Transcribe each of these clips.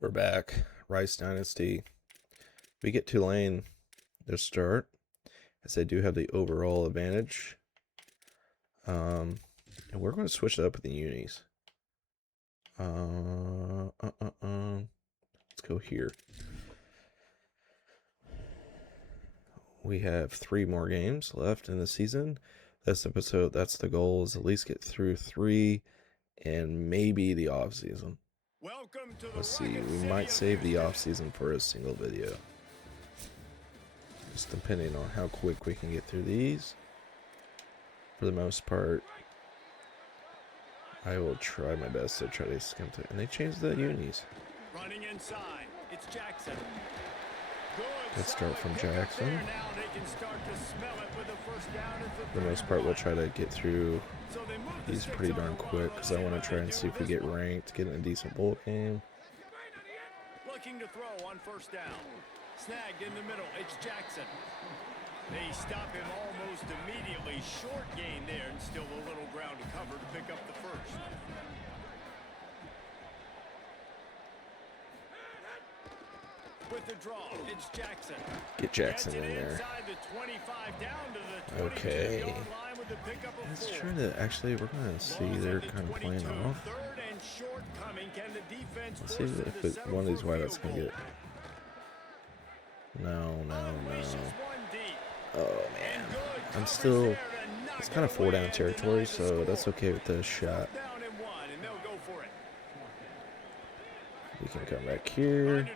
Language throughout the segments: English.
We're back. Rice Dynasty. We get Tulane to start, as they do have the overall advantage. And we're going to switch it up with the unis. Let's go here. We have 3 more games left in the season. This episode, that's the goal, is at least get through 3 and maybe the offseason. Let's see, we might save the offseason for a single video. Just depending on how quick we can get through these. For the most part, I will try my best to try to skim through. And they changed the unis. Running inside, it's Jackson. Good start from Jackson. For the most part, we'll try to get through these pretty darn quick because I want to try and see if we get ranked, get in a decent bowl game. Looking to throw on first down. Snagged in the middle, it's Jackson. They stop him almost immediately. Short gain there and still a little ground to cover to pick up the first. With the draw, it's Jackson. Get Jackson in there. Okay. Let's try to, actually, we're going to see they're kind of playing off. Let's see if one of these wideouts can get. No. Oh, man. I'm still, it's kind of 4-down territory, so that's okay with this shot. We can come back here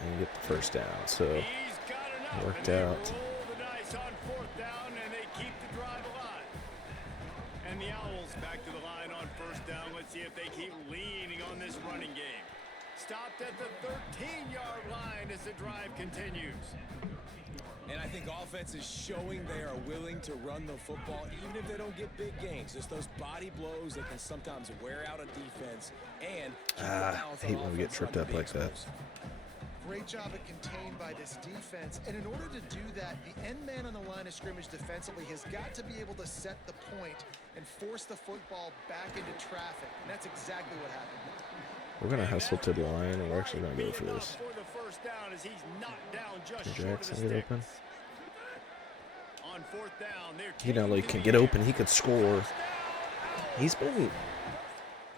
and get the first down, so it worked out. And the Owls back to the line on first down. Let's see if they keep leaning on this running game. Stopped at the 13-yard line as the drive continues. And I think offense is showing they are willing to run the football, even if they don't get big gains. Just those body blows that can sometimes wear out a defense and I hate when we get tripped up like that. Great job at contained by this defense, and in order to do that, the end man on the line of scrimmage defensively has got to be able to set the point and force the football back into traffic, and that's exactly what happened. We're going to hustle to the line, and we're actually going to go for this. Can Jackson get open? He not only can get open, he could score. He's been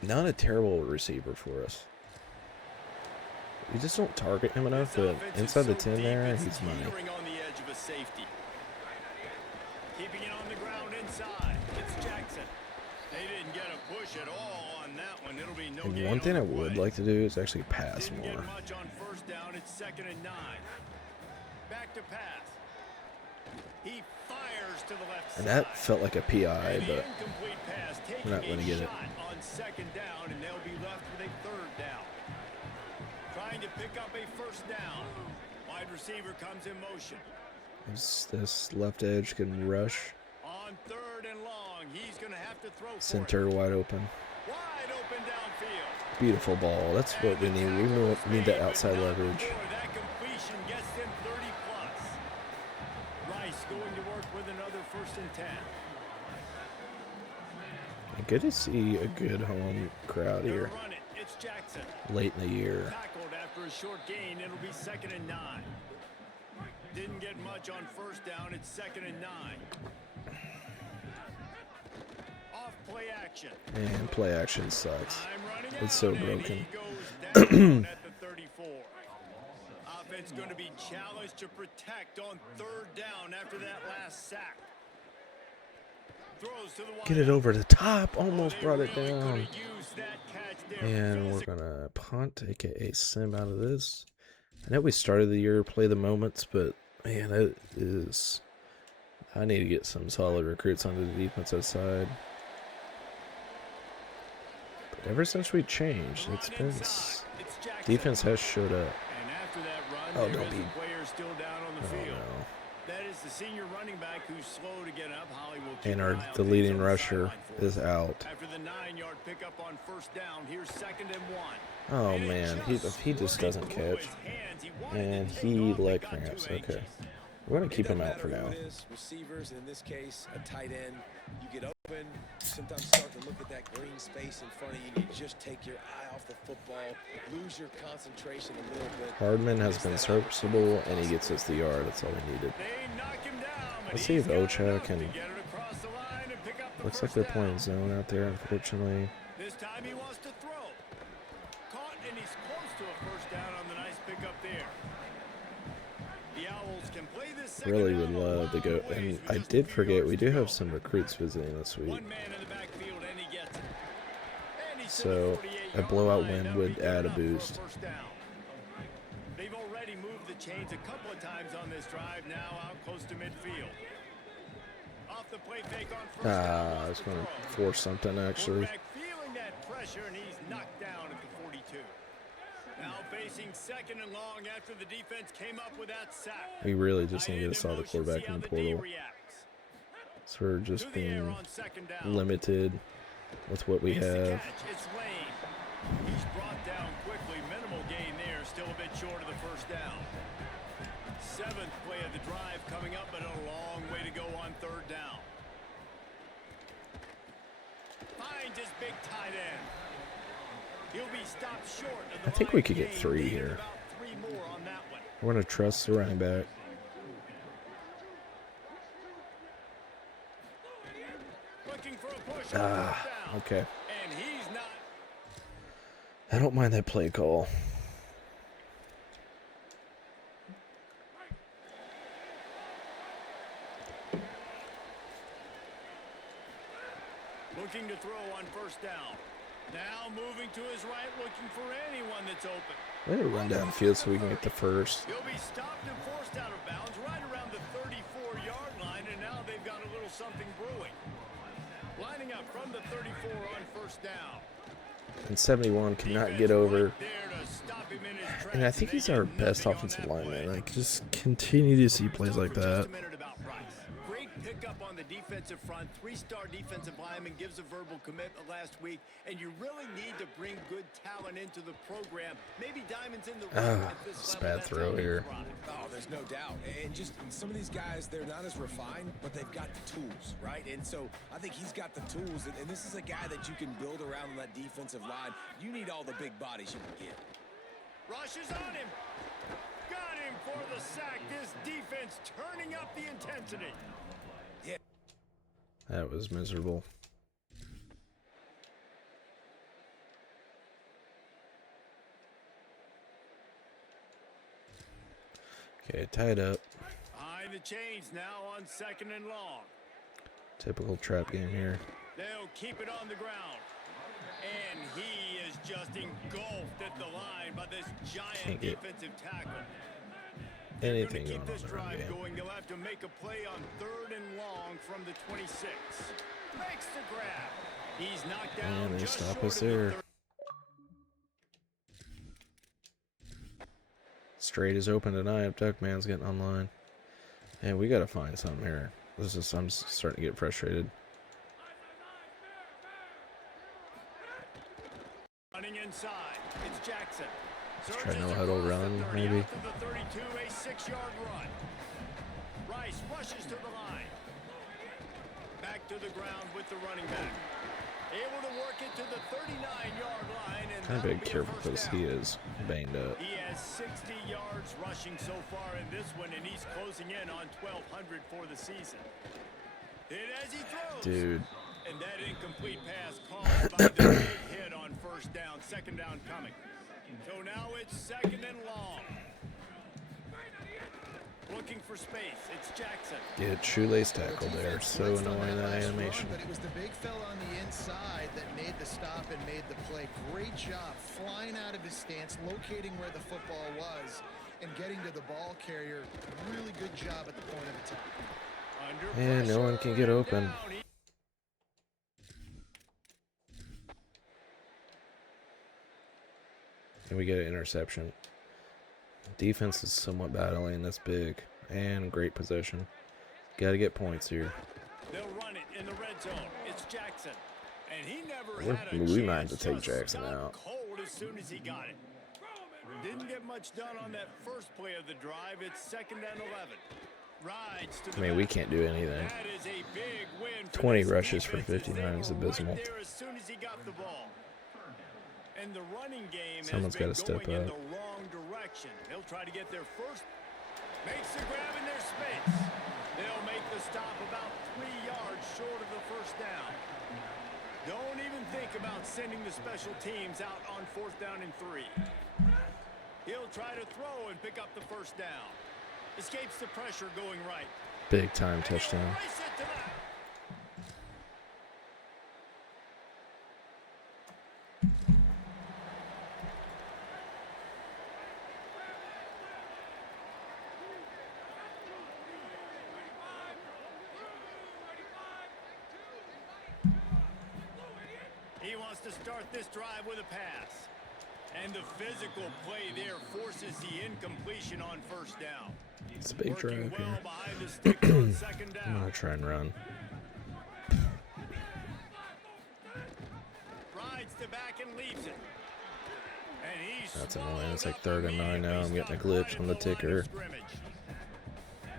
not a terrible receiver for us. We just don't target him enough, but inside the 10 there, he's money. Keeping it on the ground inside. It's Jackson. They didn't get a push at all on that one. It'll be no And gain one thing I on the would play. like to do is actually pass Didn't more. get much on first down. It's 2nd and 9. Back to pass. He fires to the left And side. that felt like a PI, but Incomplete pass, we're not taking going to a get it. shot on 2nd down, and they'll be left with a 3rd down. Trying to pick up a first down. Wide receiver comes in motion. This left edge can rush. On 3rd and long, he's going to have to throw for Center it. wide open. Wide open downfield. Beautiful ball. That's what we need. We need that outside leverage. That completion gets them 30 plus. Rice going to work with another 1st and 10. And good to see a good home crowd They'll here run it. It's Jackson. late in the year. Tackled after a short gain. It'll be 2nd and 9. Didn't get much on first down. It's 2nd and 9. Off play action. And play action sucks. Time running It's so out, and broken. he goes down at the 34. Offense going to be challenged to protect on 3rd down after that last sack. Throws to the Get it over the top. Almost brought it down. Use that catch there. And we're going to punt, aka sim out of this. I know we started the year play the moments, but man, it is. I need to get some solid recruits onto the defensive side. But ever since we changed, it's been. Defense has showed up. And after that run, Oh, there don't is be. a player still down on the Oh, field. no. That is the senior running back who's slow to get up. Holly will keep And an eye on the things leading on the rusher sideline for is him. out. After the 9-yard pickup on first down, here's 2nd and 1. Oh man, he just doesn't catch. And he leg cramps. Okay. We're going to keep him out for now. Receivers, in this case, a tight end. You get open. Sometimes start to look at that green space in front of you, and you just take your eye off the football, lose your concentration a little bit. Hardman has been serviceable, and he gets us the yard. That's all we needed. Let's see if Ocha can. Looks like they're playing zone out there, unfortunately. This time he wants to throw. Caught, and he's close to a first down on the nice pickup there. The Owls can play this second Really would down a love to long go. ways And with I just a did few forget, yards we to do go. have some recruits visiting this week. One man in the backfield, and he gets it. And he's to So the a 48-yard blowout line. win That'll would be good add a enough for boost. first down. They've already moved the chains a couple of times on this drive, now out close to midfield. Off the play fake on first down, I was going to force something, actually. quarterback feeling that pressure, and he's knocked down at the 42. Now facing second and long after the defense came up with that sack. We really just need to saw the quarterback in the portal. So we're just being limited with what we have. It's Lane. He's brought down quickly. Minimal gain there. Still a bit short of the first down. Seventh play of the drive coming up, but a long way to go on third down. Finds his big tight end. He'll be stopped short of the I think we line could get gain. 3 Needed here. about 3 more on that one. We're going to trust the running back. Looking for a push on fourth down. Okay. And he's not. I don't mind that play call. Looking to throw on first down. Now moving to his right, looking for anyone that's open. Let it run down the field so we can get the first. He'll be stopped and forced out of bounds right around the 34-yard line, and now they've got a little something brewing. Lining up from the 34 on first down. And 71 cannot get over. And I think he's our best offensive lineman. I just continue to see plays like that. Great pickup on the defensive front. 3-star defensive lineman gives a verbal commitment last week, and you really need to bring good talent into the program. Maybe diamonds in the rough at this It's a level. bad throw here. Oh, there's no doubt. And just some of these guys, they're not as refined, but they've got the tools, right? And so I think he's got the tools, and this is a guy that you can build around on that defensive line. You need all the big bodies you can get. Rushes on him. Got him for the sack. This defense turning up the intensity. That was miserable. Okay, tied up. Behind the chains now on second and long. Typical trap game here. They'll keep it on the ground. And he is just engulfed at the line by this giant Can't get defensive tackle. anything Keep going on this in the run drive game. going. They'll have to make a play on third and long from the 26. Makes the grab. He's knocked down. And they just stop short us of the there. 30. Straight is open tonight. Duckman's getting online. And we got to find something here. I'm starting to get frustrated. Running inside. It's Jackson. Let's try no Surges huddle across the run, 30, maybe. out to the 32, a 6-yard run. Rice rushes to the line. Back to the ground with the running back. Able to work it to the 39-yard line. And Kind of that'll be be a careful first because down. he is banged up. He has 60 yards rushing so far in this one, and he's closing in on 1,200 for the season. And as he throws, Dude. and that incomplete pass called by the big hit on first down, second down coming. So now it's second and long. Looking for space. It's Jackson. Dude, shoelace tackle there. So annoying, that animation. But it was the big fella on the inside that made the stop and made the play. Great job flying out of his stance, locating where the football was, and getting to the ball carrier. Really good job at the point of attack. And no one can get open. And we get an interception. Defense is somewhat battling this big. And great possession. Got to get points here. They'll run it in the red zone. It's Jackson. And he never had a We might have chance. to take Just Jackson got out. cold as soon as he got it. Didn't get much done on that first play of the drive. It's second and 11. Rides to I the mean, we back. can't do anything. That is a big win for 20 this rushes for defense, as 59 they is were abysmal. right there as soon as he got the ball. And the running game Someone's has been gotta step going in up. the wrong direction. They'll try to get their first. Makes the grab in their space. They'll make the stop about 3 yards short of the first down. Don't even think about sending the special teams out on 4th down and 3. He'll try to throw and pick up the first down. Escapes the pressure going right. Big time touchdown. And he'll race it to that. He wants to start this drive with a pass. And the physical play there forces the incompletion on first down. It's a big Working drive well here. behind the sticks on second I'm down. gonna try and run. Rides the back and leaves it. And he's That's annoying. It's swallowed like 3rd and 9 now. I'm getting a glitch on the ticker.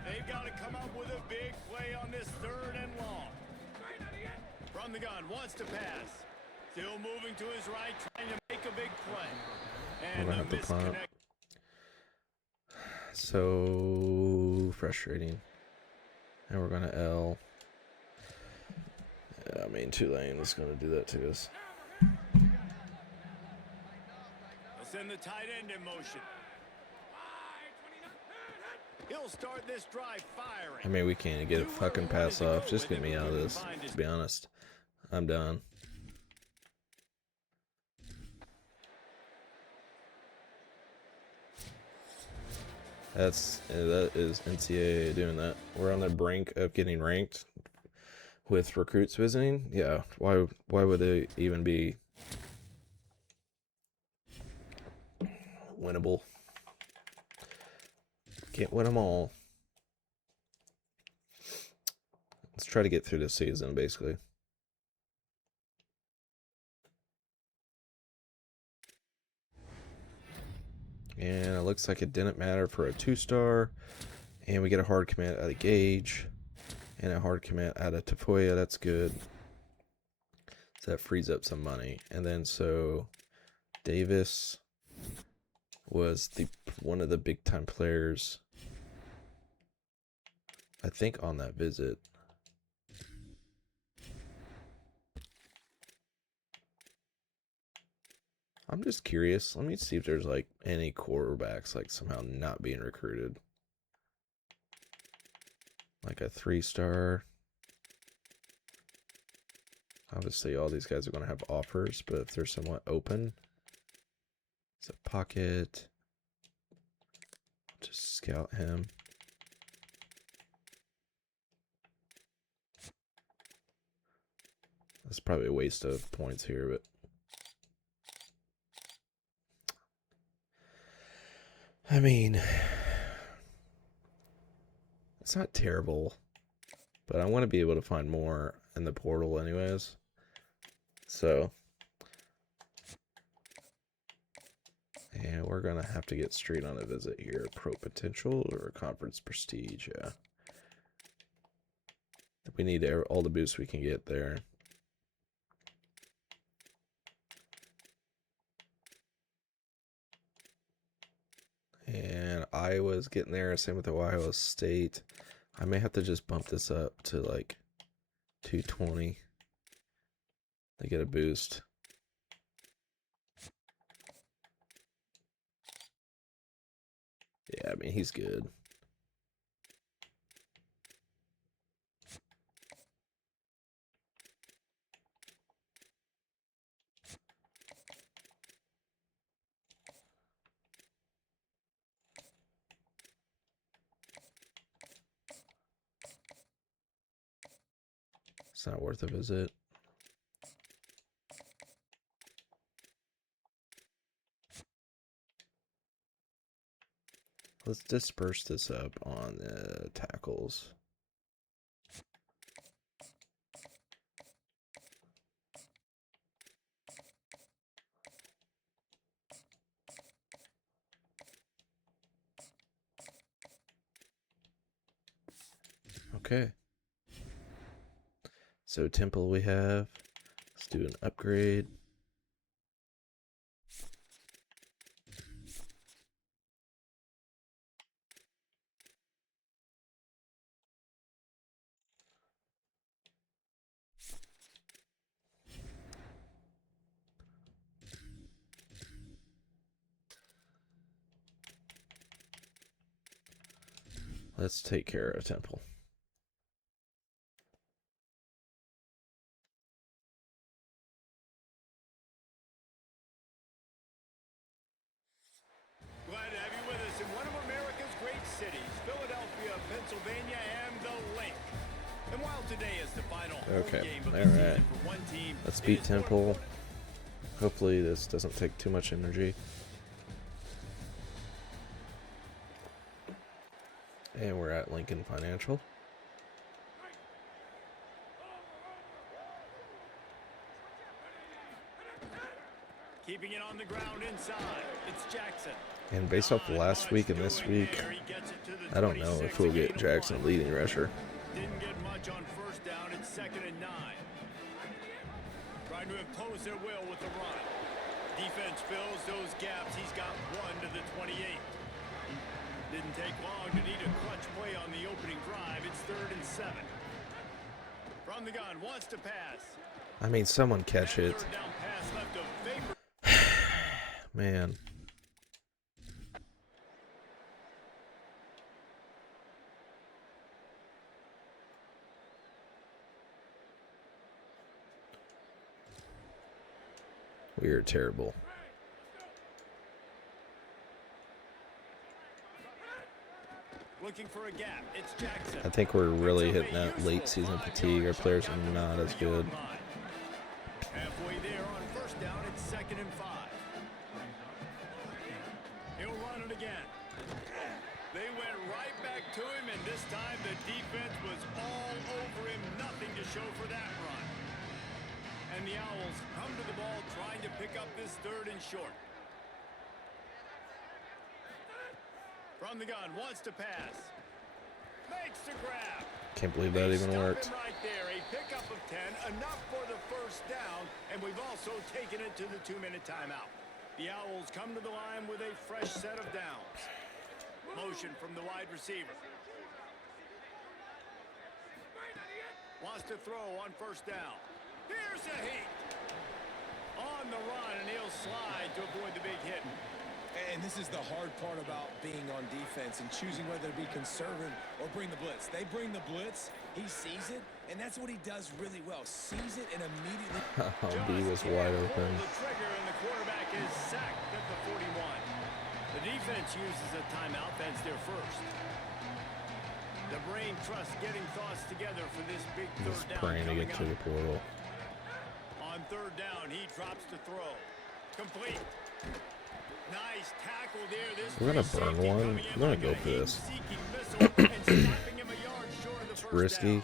They've got to come up with a big play on this 3rd and long. From the gun, wants to pass. Still moving to his right, trying to make a big play. I'm And gonna have the to punt. misconnect. So frustrating. And we're gonna L. Yeah, I mean, Tulane is gonna do that to us. They'll send the tight end in motion. He'll start this drive firing. I mean, we can't get a fucking pass off. Just get me out of this, to be honest. I'm done. That is NCAA doing that. We're on the brink of getting ranked with recruits visiting. Yeah, why would they even be winnable? Can't win them all. Let's try to get through this season, basically. And it looks like it didn't matter for a 2-star. And we get a hard commit out of Gage. And a hard commit out of Tafoya. That's good. So that frees up some money. And then so Davis was one of the big time players, I think, on that visit. I'm just curious. Let me see if there's like any quarterbacks like somehow not being recruited. Like a 3-star. Obviously, all these guys are going to have offers, but if they're somewhat open, it's a pocket. Just scout him. That's probably a waste of points here, but I mean, it's not terrible, but I want to be able to find more in the portal anyways. So, and we're going to have to get straight on a visit here. Pro potential or conference prestige, yeah. We need all the boosts we can get there. And Iowa's getting there. Same with Ohio State. I may have to just bump this up to like 220 to get a boost. Yeah, I mean, he's good. It's not worth a visit. Let's disperse this up on the tackles. Okay. So Temple we have. Let's do an upgrade. Let's take care of Temple. Glad to have you with us in one of America's great cities, Philadelphia, Pennsylvania, and the Lake. And while today is the final home game of the season for one team, let's beat Temple. Hopefully this doesn't take too much energy. And we're at Lincoln Financial. Keeping it on the ground inside, it's Jackson. And based off last week and this week, I don't know if we'll get Jackson leading rusher. Didn't get much on first down. It's 2nd and 9. Trying to impose their will with the run. Defense fills those gaps. He's got 1 to the 28. Didn't take long to need a clutch play on the opening drive. It's 3rd and 7. From the gun, wants to pass. I mean, someone catch it. Third down pass left a vapor. Man. We are terrible. Looking for a gap. It's Jackson. I think we're really hitting that late season fatigue. Our players are not as good. Halfway there on first down, it's 2nd and 5. He'll run it again. They went right back to him, and this time the defense was all over him. Nothing to show for that run. And the Owls come to the ball trying to pick up this 3rd and short. From the gun, wants to pass. Makes the grab. Can't believe that even worked. Right there, a pickup of 10, enough for the first down, and we've also taken it to the 2-minute timeout. The Owls come to the line with a fresh set of downs. Motion from the wide receiver. Wants to throw on first down. Here's a heat. On the run, and he'll slide to avoid the big hit. And this is the hard part about being on defense and choosing whether to be conservative or bring the blitz. They bring the blitz, he sees it, and that's what he does really well. Sees it and immediately... B was wide open. The trigger, and the quarterback is sacked at the 41. The defense uses a timeout. That's their first. The brain trust getting thoughts together for this big Just third down. praying to get to the portal. On third down, he drops the throw. Complete. Nice tackle there. This We're gonna burn one. I'm gonna go for this. It's risky.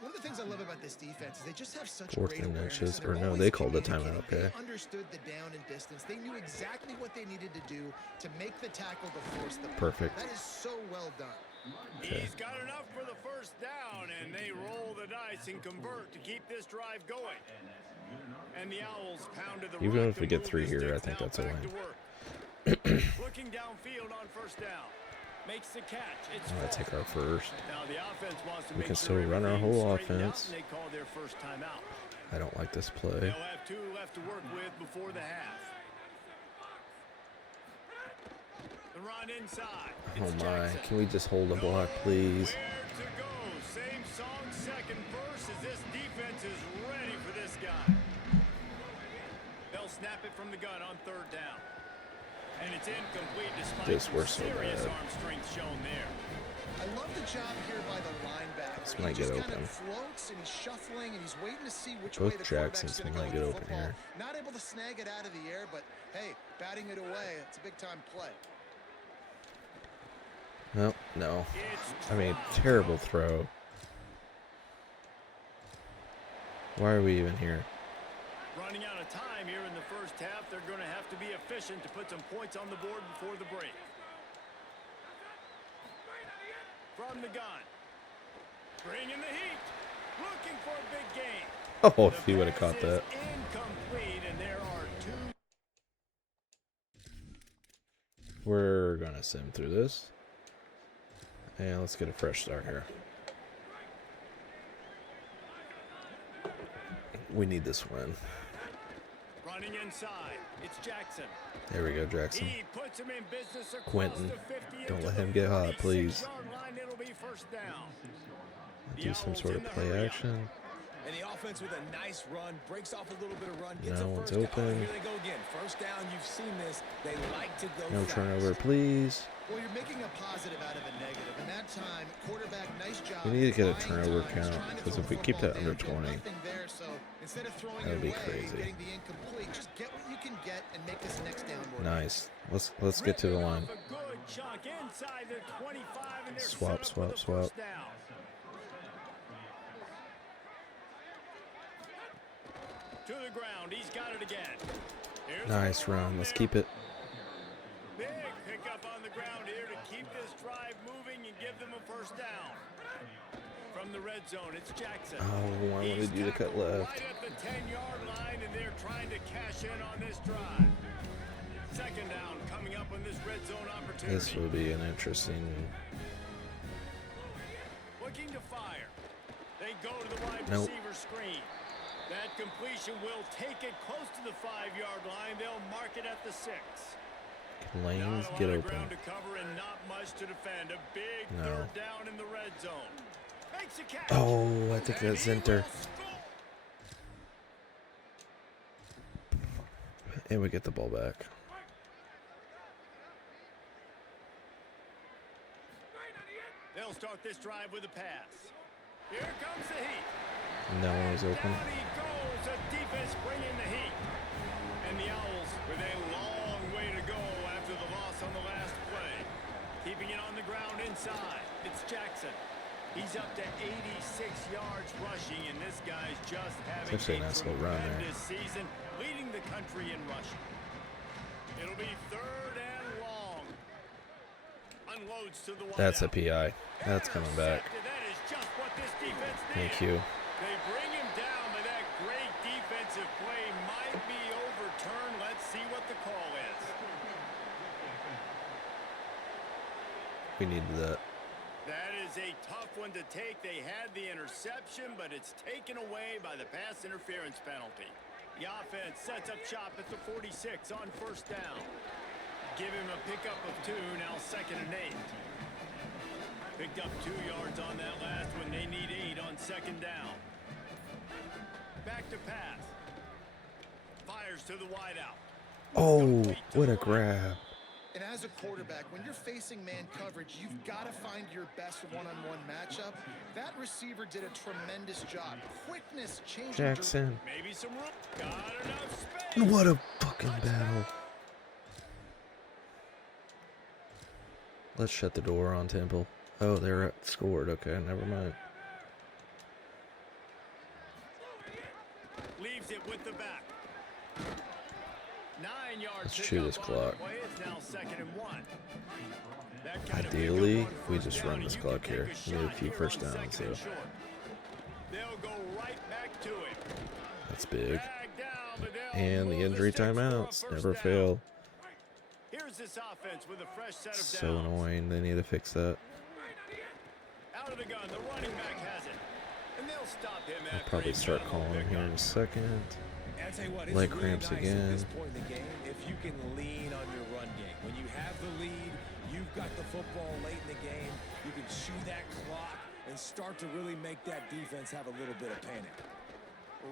One of the things I love about this defense is they just have such 4th great and awareness. inches, They're or no, always they called the communicating. timeout. Okay. They understood the down and distance. They knew exactly what they needed to do to make the tackle to force the Perfect. That is so well done. Okay. He's got enough for the first down, and they roll the dice and convert to keep this drive going. And the Owls pounded the Even rock if we to get move 3 the here, I sticks think now that's a back win. to work. Looking downfield on first down. Makes the catch. It's I'm gonna full. take our first. Now the offense wants to We make can sure still run our everything's whole straightened out, offense. and they call their first timeout. I don't like this play. They'll have 2 left to work with before the half. The run inside. Oh It's my. Jackson. Can we just hold a block, please? Where to go? Same song, second verse, as this defense is ready for this guy. They'll snap it from the gun on third down. And it's incomplete despite We're so serious bad. arm strength shown there. I love the job here by the linebacker. This He might just get kind open. of floats and he's shuffling and he's waiting to see which Both way the Jacksons quarterback's might going to go get with the open football. here. Not able to snag it out of the air, but hey, batting it away, it's a big time play. No, no. It's I mean, dropped. terrible throw. Why are we even here? Running out of time here in the first half. They're going to have to be efficient to put some points on the board before the break. From the gun. Bringing the heat. Looking for a big gain. Oh, if he would have caught that. Incomplete, and there are two. We're going to sim through this. And let's get a fresh start here. We need this win. Running inside. It's Jackson. There we go, Jackson. He puts him in business across Quentin, the 50 don't into let the him get hot, please. 46-yard line. It'll be first down. Do some sort of play action. And the offense with a nice run, breaks off a little bit of run, gets No a one's first down. open. Here they go again. First down, you've seen this. They like to go No fast. turnover, please. Well, you're making a positive out of a negative. And that time, quarterback, nice job. We need to get a buying turnover time, count, trying to because throw if we the keep that football under down, 20, nothing there, so instead of throwing that'd it be away, crazy. getting the incomplete, just get what you can get and make this next down work. Nice. Let's get to the line. A good chunk inside the 25, and they're Swap, set up swap, swap. for the first down. To the ground, he's got it again. Here's Nice a run. Let's there. keep it. Big pickup on the ground here to keep this drive moving and give them a first down. From the red zone, it's Jackson. Oh, I He's wanted you to cut tackled left. right at the 10-yard line, and they're trying to cash in on this drive. Second down coming up on this red zone opportunity. This will be an interesting. Looking to fire. They go to the wide Nope. receiver screen. That completion will take it close to the 5-yard line. They'll mark it at the 6. Lanes Not a get lot of open. ground to cover and not much to defend. A big No. third down in the red zone. Makes a catch. Oh, I think And that's he will center. score. And we get the ball back. They'll start this drive with a pass. Here comes the heat. No one was open. Down he goes. A defense bringing the heat. And the Owls with a long way to go after the loss on the last play. Keeping it on the ground inside. It's Jackson. He's up to 86 yards rushing, and this guy's just having It's actually a a nice little run there. tremendous season, leading the country in rushing. It'll be third and long. Unloads to the That's a wideout. PI. That's coming back. Intercepted. That is just what this defense Thank needed. you. They bring him down, but that great defensive play might be overturned. Let's see what the call is. We needed that. That is a tough one to take. They had the interception, but it's taken away by the pass interference penalty. The offense sets up shop at the 46 on first down. Give him a pickup of 2, now 2nd and 8. Picked up 2 yards on that last one. They need 8 on 2nd down. Back to pass. Fires to the wideout. Oh, what a grab. And as a quarterback, when you're facing man coverage, you've got to find your best one-on-one matchup. That receiver did a tremendous job. Quickness, changing Jackson. Maybe some room. Got enough space. What a fucking battle. Let's shut the door on Temple. Oh, they're scored. Okay, never mind. Leaves it with the back. 9 yards. Let's pick chew up this on clock. the play. It's now 2nd and 1. That kind of Ideally, pickup on we first just down, run and this you clock can here. take We need a shot few here first on downs, 2nd so and short. They'll go right back to it. that's big. Back down, but they'll And the move injury sticks for a timeouts first never down. fail. Here's this offense with a fresh set of So downs. annoying. They need to fix that. Out of the gun, the running back has it. And they'll stop him I'll after probably a start minimal calling here in pickup. a second. And I tell you what, it's Leg really cramps nice again. at this point in the game if you can lean on your run game. When you have the lead, you've got the football late in the game, you can chew that clock and start to really make that defense have a little bit of panic.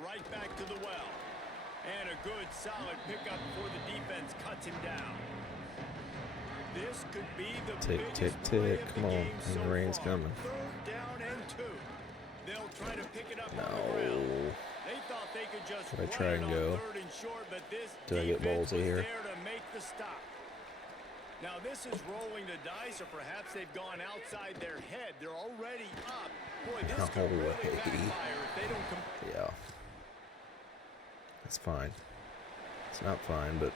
Right back to the well. And a good solid pickup before the defense cuts him down. This could be the Tick, biggest tick, play tick. of Come the on. game And so the rain's far. coming. 3rd down and 2. They'll try to pick it up on the No. ground. They thought they could just Should I run try it and on go? 3rd and short, but this Did I get defense ballsy was here? there to make the stop. Now this is rolling the dice, or perhaps they've gone outside their head. They're already up. Boy, this No could really way. backfire if they don't come. Yeah. It's fine. It's not fine, but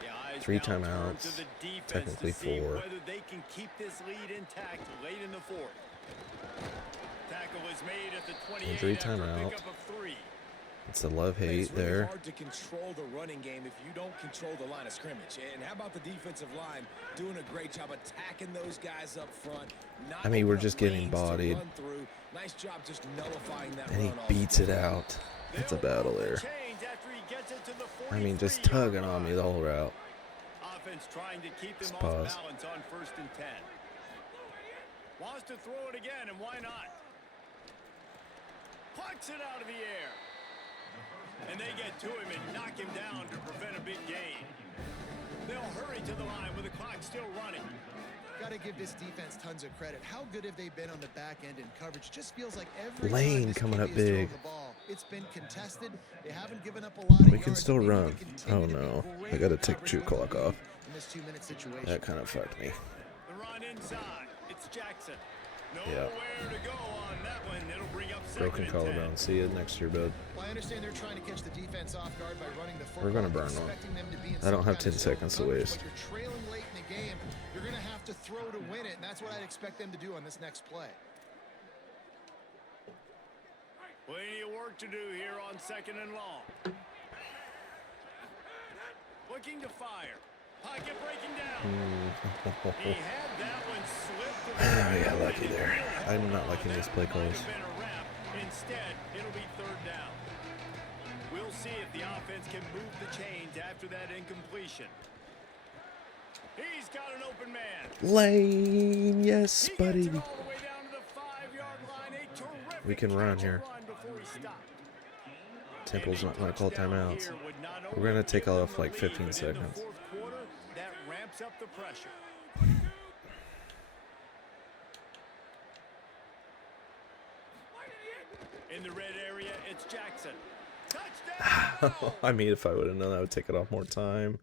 The eyes 3 now turn timeouts, to the defense technically to see 4. whether they can keep this lead intact late in the 4th. tackle is made at the 28 Injury after a timeout. pickup of 3. It's a love-hate It's really there. hard to control the running game if you don't control the line of scrimmage. And how about the defensive line doing a great job attacking those guys up front? I mean, we're just getting bodied. Nice job just nullifying that And he run beats it out. It's a battle there. I mean, just tugging on me the whole route. Offense trying to keep them Pause. off balance on 1st and 10. Wants to throw it again, and why not? Plucks it out of the air. And they get to him and knock him down to prevent a big gain. They'll hurry to the line with the clock still running. Got to give this defense tons of credit. How good have they been on the back end in coverage? Just feels like every Lane time this coming QB up is throwing big. the ball, it's been contested. They haven't given up a lot of We can yards. still They need to run. continue Oh to be no, great I gotta in take coverage true when clock they off. in this 2-minute situation. That kind of fucked me. The run inside. It's Jackson. Yeah. Nowhere to go on that one. It'll bring up 2nd Broken and 10. collarbone. See you next year, bud. Well, I understand they're trying to catch the defense off guard by running the football. We're gonna burn one. expecting them to be in I don't some have kind 10 of zone seconds to coverage, waste. But you're trailing late in the game. You're going to have to throw to win it, and that's what I'd expect them to do on this next play. Plenty of work to do here on 2nd and long. Looking to fire. Pocket breaking down. He had that one slipped. I got lucky there. I'm not liking these play calls. Instead, it'll be 3rd down. We'll see if the offense can move the chains after that incompletion. He's got an open man. Lane, yes, He buddy. gets it all the way down to the 5-yard line. A terrific We can run catch here. and run before he stopped. Temple's not going to call timeouts. Here would not We're going to only take give them off the like lead, 15 but in the seconds. 4th quarter, that ramps up the pressure. In the red area, it's Jackson. Touchdown! I mean, if I would have known, I would take it off more time.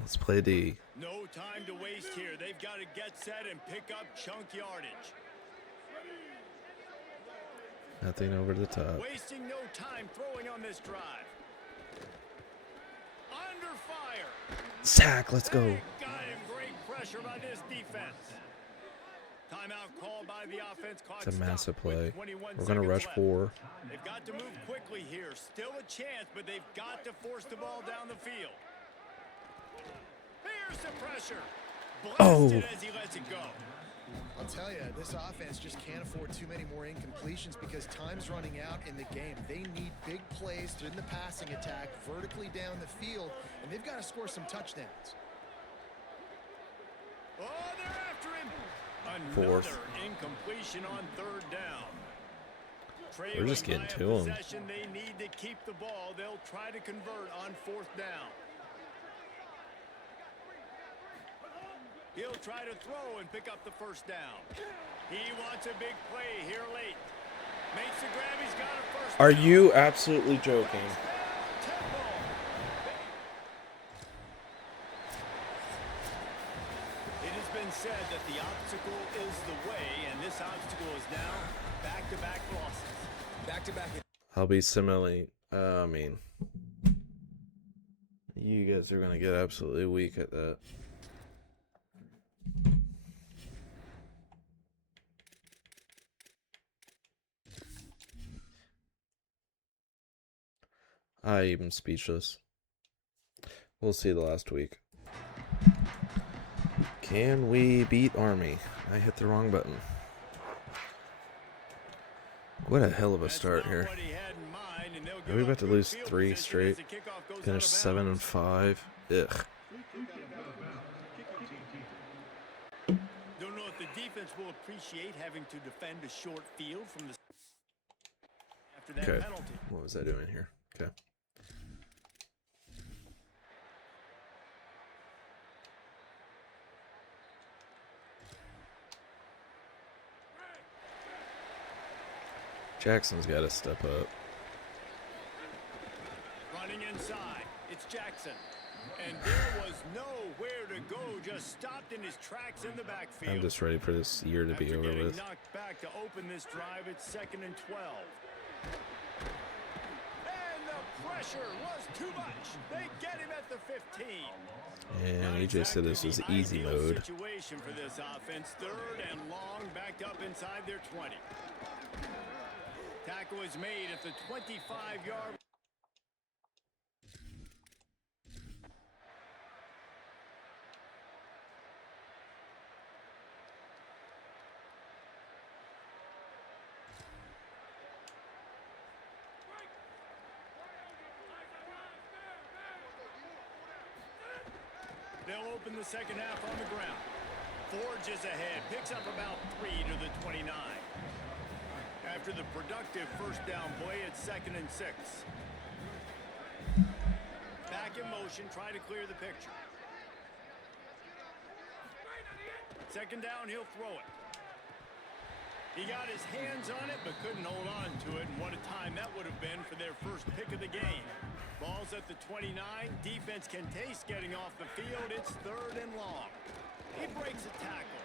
Let's play D. No time to waste here. They've got to get set and pick up chunk yardage. Nothing over the top. Wasting no time throwing on this drive. Under fire. Sack, let's go. They got him. Great pressure by this defense. Timeout called by the offense. It's a massive play. We're going to seconds rush left. 4. They've got to move quickly here. Still a chance, but they've got to force the ball down the field. Here's the pressure. Blasted as he lets it go. I'll tell you, this offense just can't afford too many more incompletions because time's running out in the game. They need big plays in the passing attack, vertically down the field, and they've got to score some touchdowns. Oh, they're after him. Fourth. Another incompletion on 3rd down. We're just getting to him. They need to keep the ball. They'll try to convert on 4th down. He'll try to throw and pick up the 1st down. He wants a big play here late. Makes the grab. He's got a 1st Are down. you absolutely joking? Temple. It has been said that the obstacle is the way, and this obstacle is now back-to-back losses. Back-to-back. I'll be similarly. I mean, you guys are going to get absolutely weak at that. I am speechless. We'll see the last week. Can we beat Army? I hit the wrong button. What a hell of a start here. Are we about to lose 3 straight? Finish 7 and 5. Ugh. Don't know if the defense will appreciate having to defend a short field from the after that Okay. penalty. What was I doing here? Okay. Jackson's got to step up. Running inside, it's Jackson. And there was nowhere to go, just stopped in his tracks in the backfield. I'm just ready for this year to be After over getting with. knocked back to open this drive, it's 2nd and 12. And the pressure was too much. They get him at the 15. And EJ said this was easy mode. Situation for this offense. 3rd and long, backed up inside their 20. Tackle is made at the 25-yard. They'll open the second half on the ground. Forges ahead, picks up about 3 to the 29. After the productive first down play, it's 2nd and 6. Back in motion, try to clear the picture. 2nd down, he'll throw it. He got his hands on it, but couldn't hold on to it, and what a time that would have been for their first pick of the game. Ball's at the 29. Defense can taste getting off the field. It's 3rd and long. He breaks a tackle,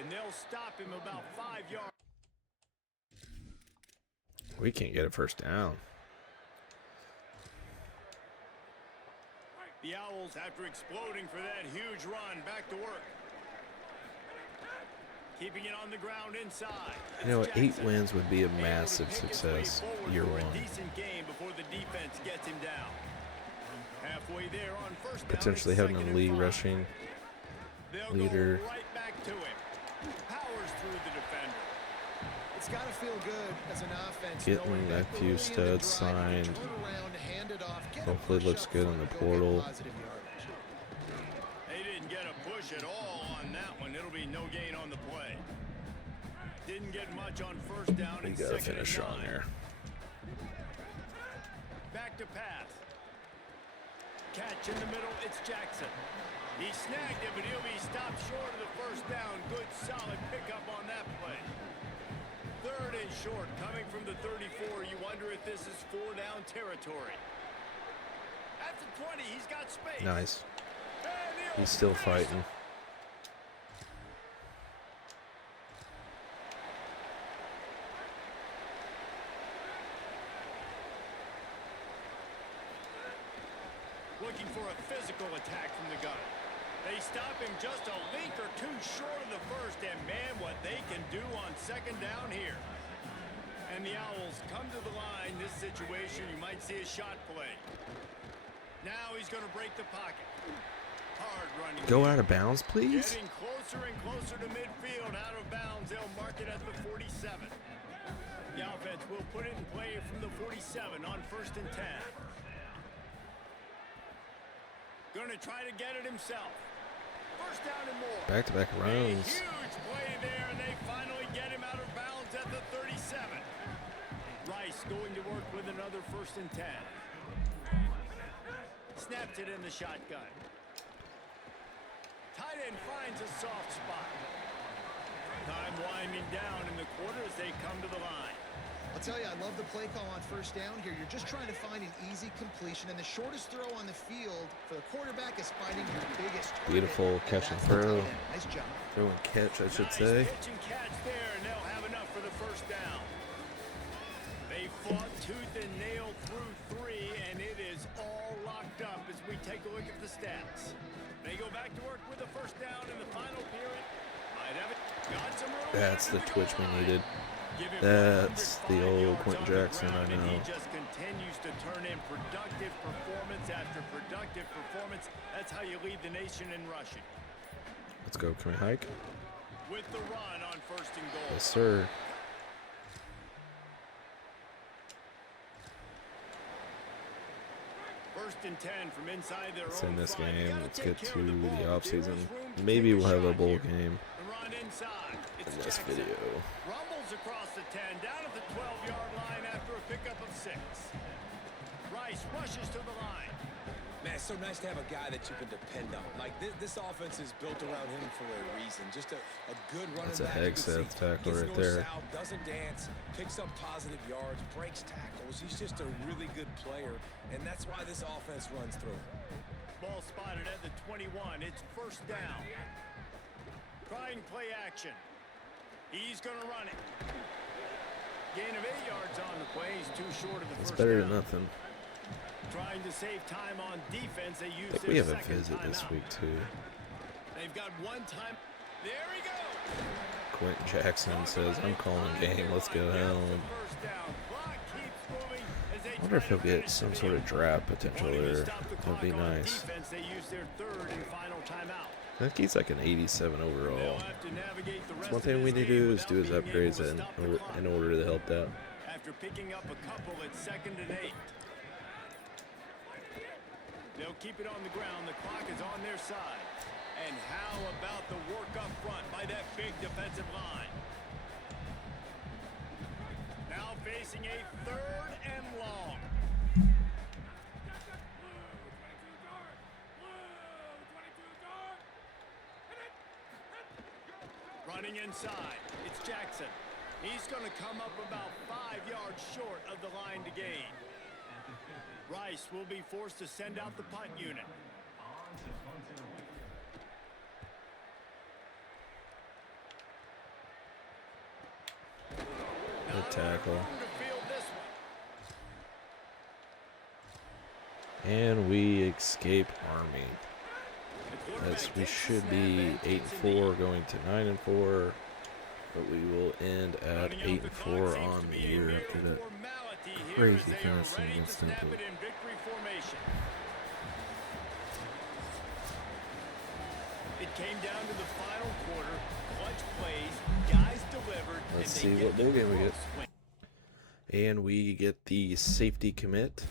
and they'll stop him about 5 yards. We can't get a first down. The Owls, after exploding for that huge run, back to work. Keeping it on the ground inside. You know, 8 wins would be a massive success year 1. Decent game before the defense gets him down. Halfway there on first down. Potentially having a lead rushing leader. Right back to him. Powers through the defender. It's got to feel good as an offense. Getting a few studs signed. Hopefully it looks good on the portal. They didn't get a push at all on that one. It'll be no gain on the play. Didn't get much on first down. We gotta finish strong here. Back to pass. Catch in the middle. It's Jackson. He snagged it, but he'll be stopped short of the first down. Good, solid pickup on that play. 3rd and short, coming from the 34. You wonder if this is 4-down territory. At the 20, he's got space. Nice. He's still fighting. Looking for a physical attack from the gun. They stop him just a link or 2 short of the first, and man, what they can do on 2nd down here. And the Owls come to the line. This situation, you might see a shot play. Now he's going to break the pocket. Hard running. Go out of bounds, please. Getting closer and closer to midfield. Out of bounds. They'll mark it at the 47. The offense will put it in play from the 47 on 1st and 10. Going to try to get it himself. First down and more. Back-to-back runs. A huge play there, and they finally get him out of bounds at the 37. Rice going to work with another 1st and 10. Snaps it in the shotgun. Tight end finds a soft spot. Time winding down in the quarter as they come to the line. I'll tell you, I love the play call on first down here. You're just trying to find an easy completion, and the shortest throw on the field for the quarterback is finding your biggest target. Beautiful catch and throw. Nice job. Throw and catch, I should Nice say. Pitch and catch there, and they'll have enough for the first down. They fought tooth and nail through 3, and it is all locked up as we take a look at the stats. They go back to work with the first down in the final period. Might have it. Got some room. That's the twitch we needed. That's the old Quentin Jackson, I know. He just continues to turn in productive performance after productive performance. That's how you lead the nation in rushing. Let's go. Can we hike? With the run on 1st and goal. Yes, sir. First and 10 from inside their Let's own end this 5. game. Let's get to Care of the ball. offseason. There is room to Maybe take we'll have a shot bowl here. game The run inside. It's in this Jackson. video. Rumbles across the 10, down at the 12-yard line after a pickup of 6. Rice rushes to the line. Man, it's so nice to have a guy that you can depend on. Like, this offense is built around him for a reason. Just a good running That's a back. Hegseth tackle right there. South, doesn't dance, picks up positive yards, breaks tackles. He's just a really good player, and that's why this offense runs through. Ball spotted at the 21. It's first down. Trying play action. He's going to run it. Gain of 8 yards on the play. He's too short of the It's first better down. than nothing. Trying to save time on defense, they use I think their we have a second visit this timeout. week too. They've got one time. There he goes. Quentin Jackson says, I'm calling game, let's go home. I wonder if he'll get some sort of draft potential there. That'd be nice. I think he's like an 87 overall. One thing we need to do is do his upgrades in order to help that. After picking up a couple at 2nd and 8. They'll keep it on the ground. The clock is on their side. And how about the work up front by that big defensive line? Now facing a 3rd and long. Running inside, it's Jackson. He's going to come up about 5 yards short of the line to gain. Rice will be forced to send out the punt unit. Good tackle. And we escape Army. As we should be 8-4 going to 9-4, but we will end at 8-4 on the year after that crazy finish against Temple. It came down to the final quarter. Clutch plays, guys delivered. Let's see what bowl game we get. And we get the safety commit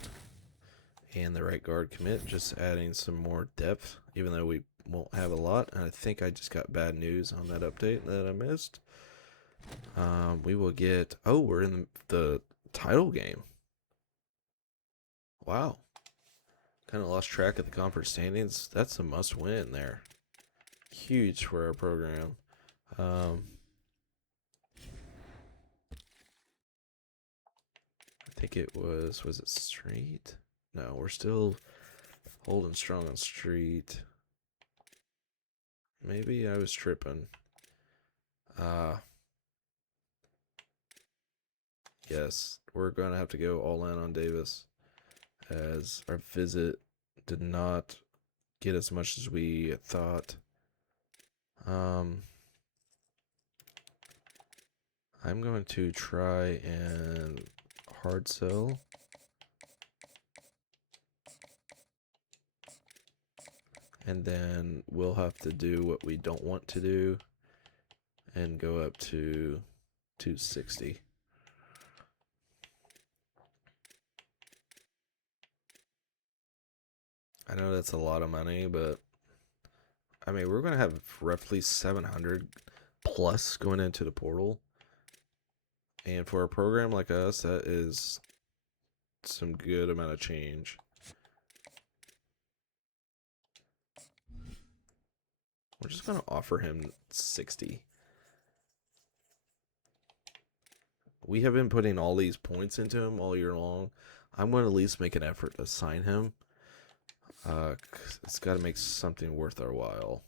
and the right guard commit, just adding some more depth, even though we won't have a lot. And I think I just got bad news on that update that I missed. We will get, oh, we're in the title game. Wow. Kind of lost track of the conference standings. That's a must win there. Huge for our program. I think it was it Street? No, we're still holding strong on Street. Maybe I was tripping. Yes, we're going to have to go all in on Davis, as our visit did not get as much as we thought. I'm going to try and hard sell. And then we'll have to do what we don't want to do and go up to 260. I know that's a lot of money, but I mean, we're going to have roughly 700 plus going into the portal. And for a program like us, that is some good amount of change. We're just going to offer him 60. We have been putting all these points into him all year long. I'm going to at least make an effort to sign him. It's got to make something worth our while.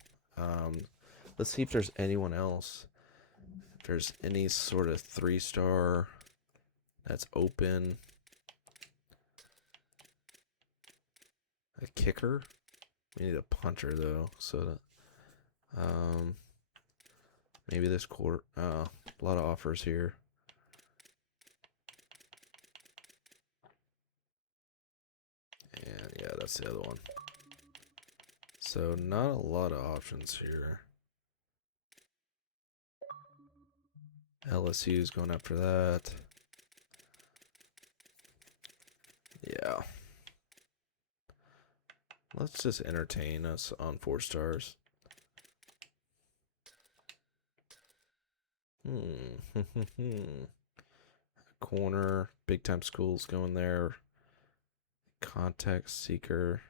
Let's see if there's anyone else. If there's any sort of 3-star that's open. A kicker. We need a punter though, so maybe this quarter. A lot of offers here. And yeah, that's the other one. So not a lot of options here. LSU's going after that. Yeah. Let's just entertain us on 4 stars. Corner, big time schools going there. Contact seeker.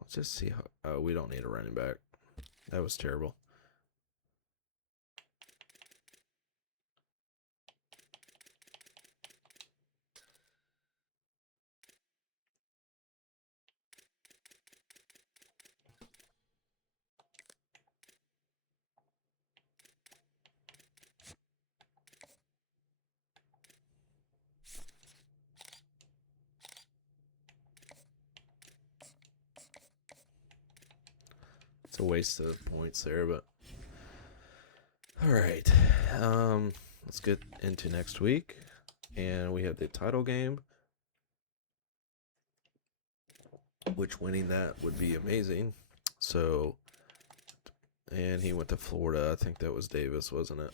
Let's just see how. Oh, we don't need a running back. That was terrible. a waste of points there, but all right. Let's get into next week, and we have the title game, which winning that would be amazing. So, and he went to Florida. I think that was Davis, wasn't it?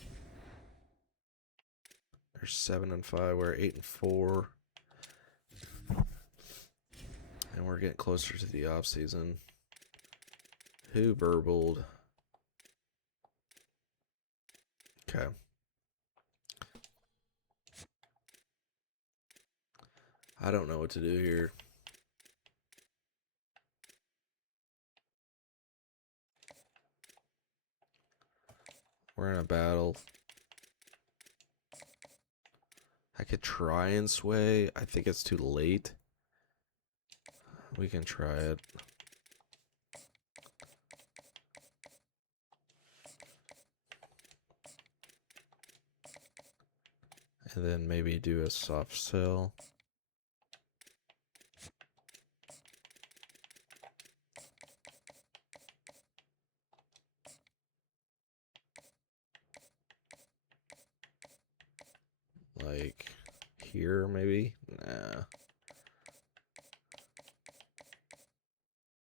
They're 7-5. We're 8-4. And we're getting closer to the offseason. Who burbled? Okay. I don't know what to do here. We're in a battle. I could try and sway. I think it's too late. We can try it. And then maybe do a soft sell. Like here, maybe? Nah.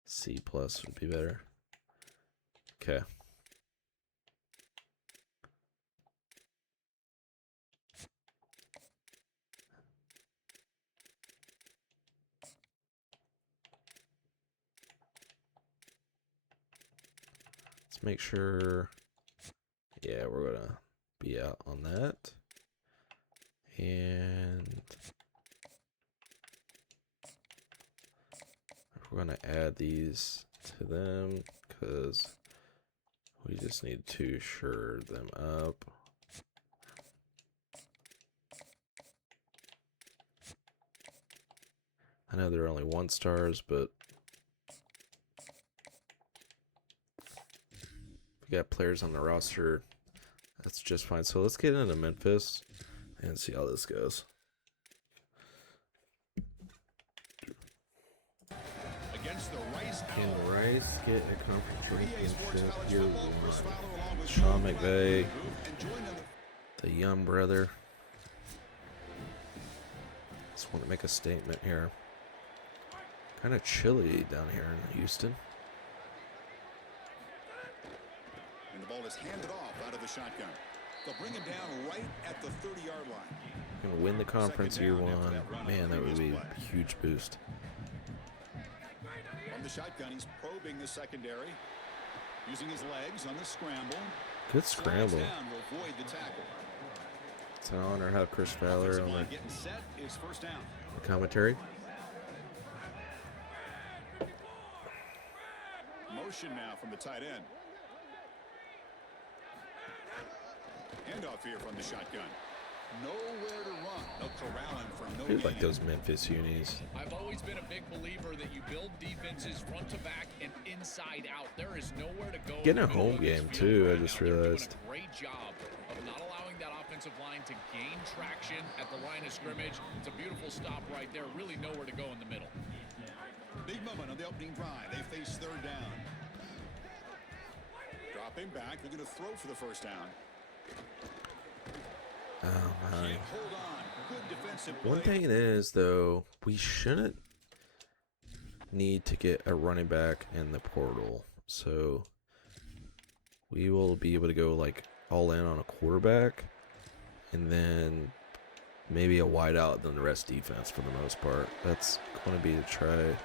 C plus would be better. Okay. Let's make sure. Yeah, we're gonna be out on that. And we're going to add these to them because we just need to shore them up. I know they're only 1-stars, but we got players on the roster. That's just fine. So let's get into Memphis and see how this goes. Against the Rice Can Rice get a conference championship year one? Sean McVay, the young brother. Just want to make a statement here. Kind of chilly down here in Houston. And the ball is handed off out of the shotgun. They'll bring him down right at the 30-yard line. Gonna win the conference year one. Man, that would be a huge boost. From the shotgun, he's probing the secondary, using his legs on the scramble. Good scramble. Down to avoid the tackle. It's an honor to have Chris Fowler on Getting set is first down. the commentary. Motion now from the tight end. Handoff here from the shotgun. Nowhere to run. They'll corral him from no I feel gain. like those Memphis unis. I've always been a big believer that you build defenses front to back and inside out. There is nowhere to go. Getting a home game too, I just realized. They're doing a great job of not allowing that offensive line to gain traction at the line of scrimmage. It's a beautiful stop right there. Really nowhere to go in the middle. Big moment on the opening drive. They face third down. Dropping back. They're going to throw for the first down. Oh my. Can't hold on. Good defensive play. One thing is though, we shouldn't need to get a running back in the portal. So we will be able to go like all in on a quarterback and then maybe a wideout than the rest defense for the most part. That's going to be to try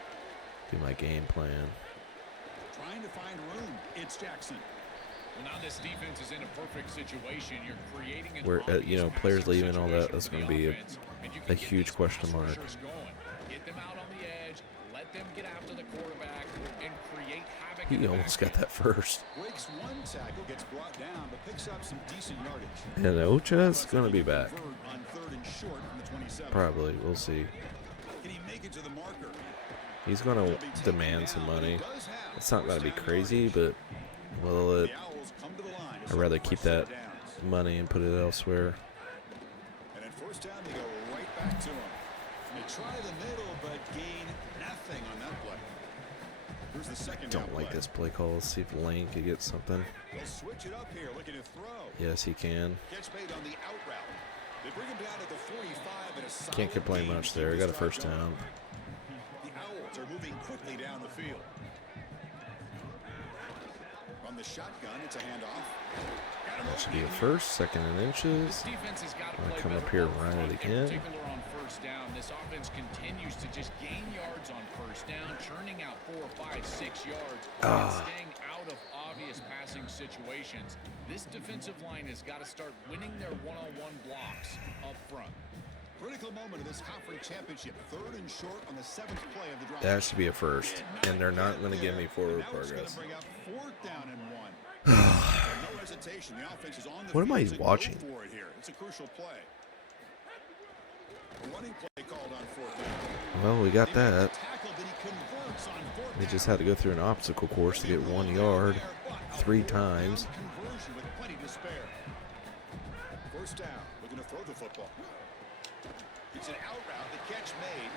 do my game plan. Trying to find room. It's Jackson. Well, now this defense is in a perfect situation. You're creating an Where you know, obvious players passing leaving, all that, situation that's for going the to be offense, and you a can get huge these question pass mark. rushers going. Get them out on the edge, let them get after the quarterback, and create havoc. in He the almost backfield. got that first. Breaks one tackle, gets brought down, but picks up some decent yardage. And Ocha's going to be back. On third and short from the 27. Probably. We'll see. Can he make it to the marker? He's going to demand some money. It's not going to be crazy, but will it? The Owls come to the line. I'd rather keep that money and put it elsewhere. And at first down, they go right back to him. They try the middle, but gain nothing on that play. Here's the second down Don't like play. this play call. Let's see if Lane could get something. They'll switch it up here, looking to throw. Yes, he can. Catch made on the out route. They bring him down to the 45 and a solid Can't complain gain much to there. keep Got a this drive first going. down. The Owls are moving quickly down the field. From the shotgun, it's a handoff. That should be a first, second and inches. This defense has got to I'm gonna play come up better here up and run front, it in again. particular on first down. This offense continues to just gain yards on first down, churning out 4, 5, 6 yards, and staying out of obvious passing situations. This defensive line has got to start winning their one-on-one blocks up front. Critical moment of this conference championship. 3rd and short on the 7th play of the drive. That should be a first. And they're not going to give me forward Now it's progress. gonna bring up 4th down and 1. No hesitation. The offense is on the What am I field to go watching? for it here. It's a crucial play. A running play called on 4th down. Well, we got They make the that. tackle, but he converts on 4th We down. just had to go through an obstacle course to get 1 yard 3 times. Conversion with plenty to spare. 1st down. Looking to throw the football. It's an out route. The catch made.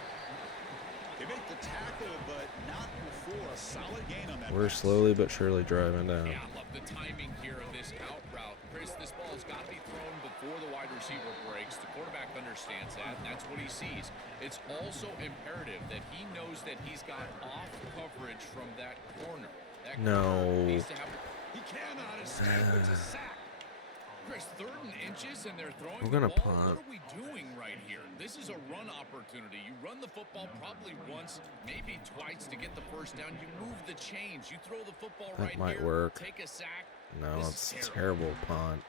They make the tackle, but not before a solid gain on that. We're pass. slowly but surely driving down. Yeah, I love the timing here of this out route. Chris, this ball has got to be thrown before the wide receiver breaks. The quarterback understands that, and that's what he sees. It's also imperative that he knows that he's got off coverage from that corner. That No. corner needs to have. He cannot escape. It's a sack. Chris, 3rd and inches, and they're throwing We're the gonna ball. punt. What are we doing right here? This is a run opportunity. You run the football probably once, maybe twice to get the first down. You move the chains. You throw the football That right might here. work. Take a sack. No, This it's is a terrible punt.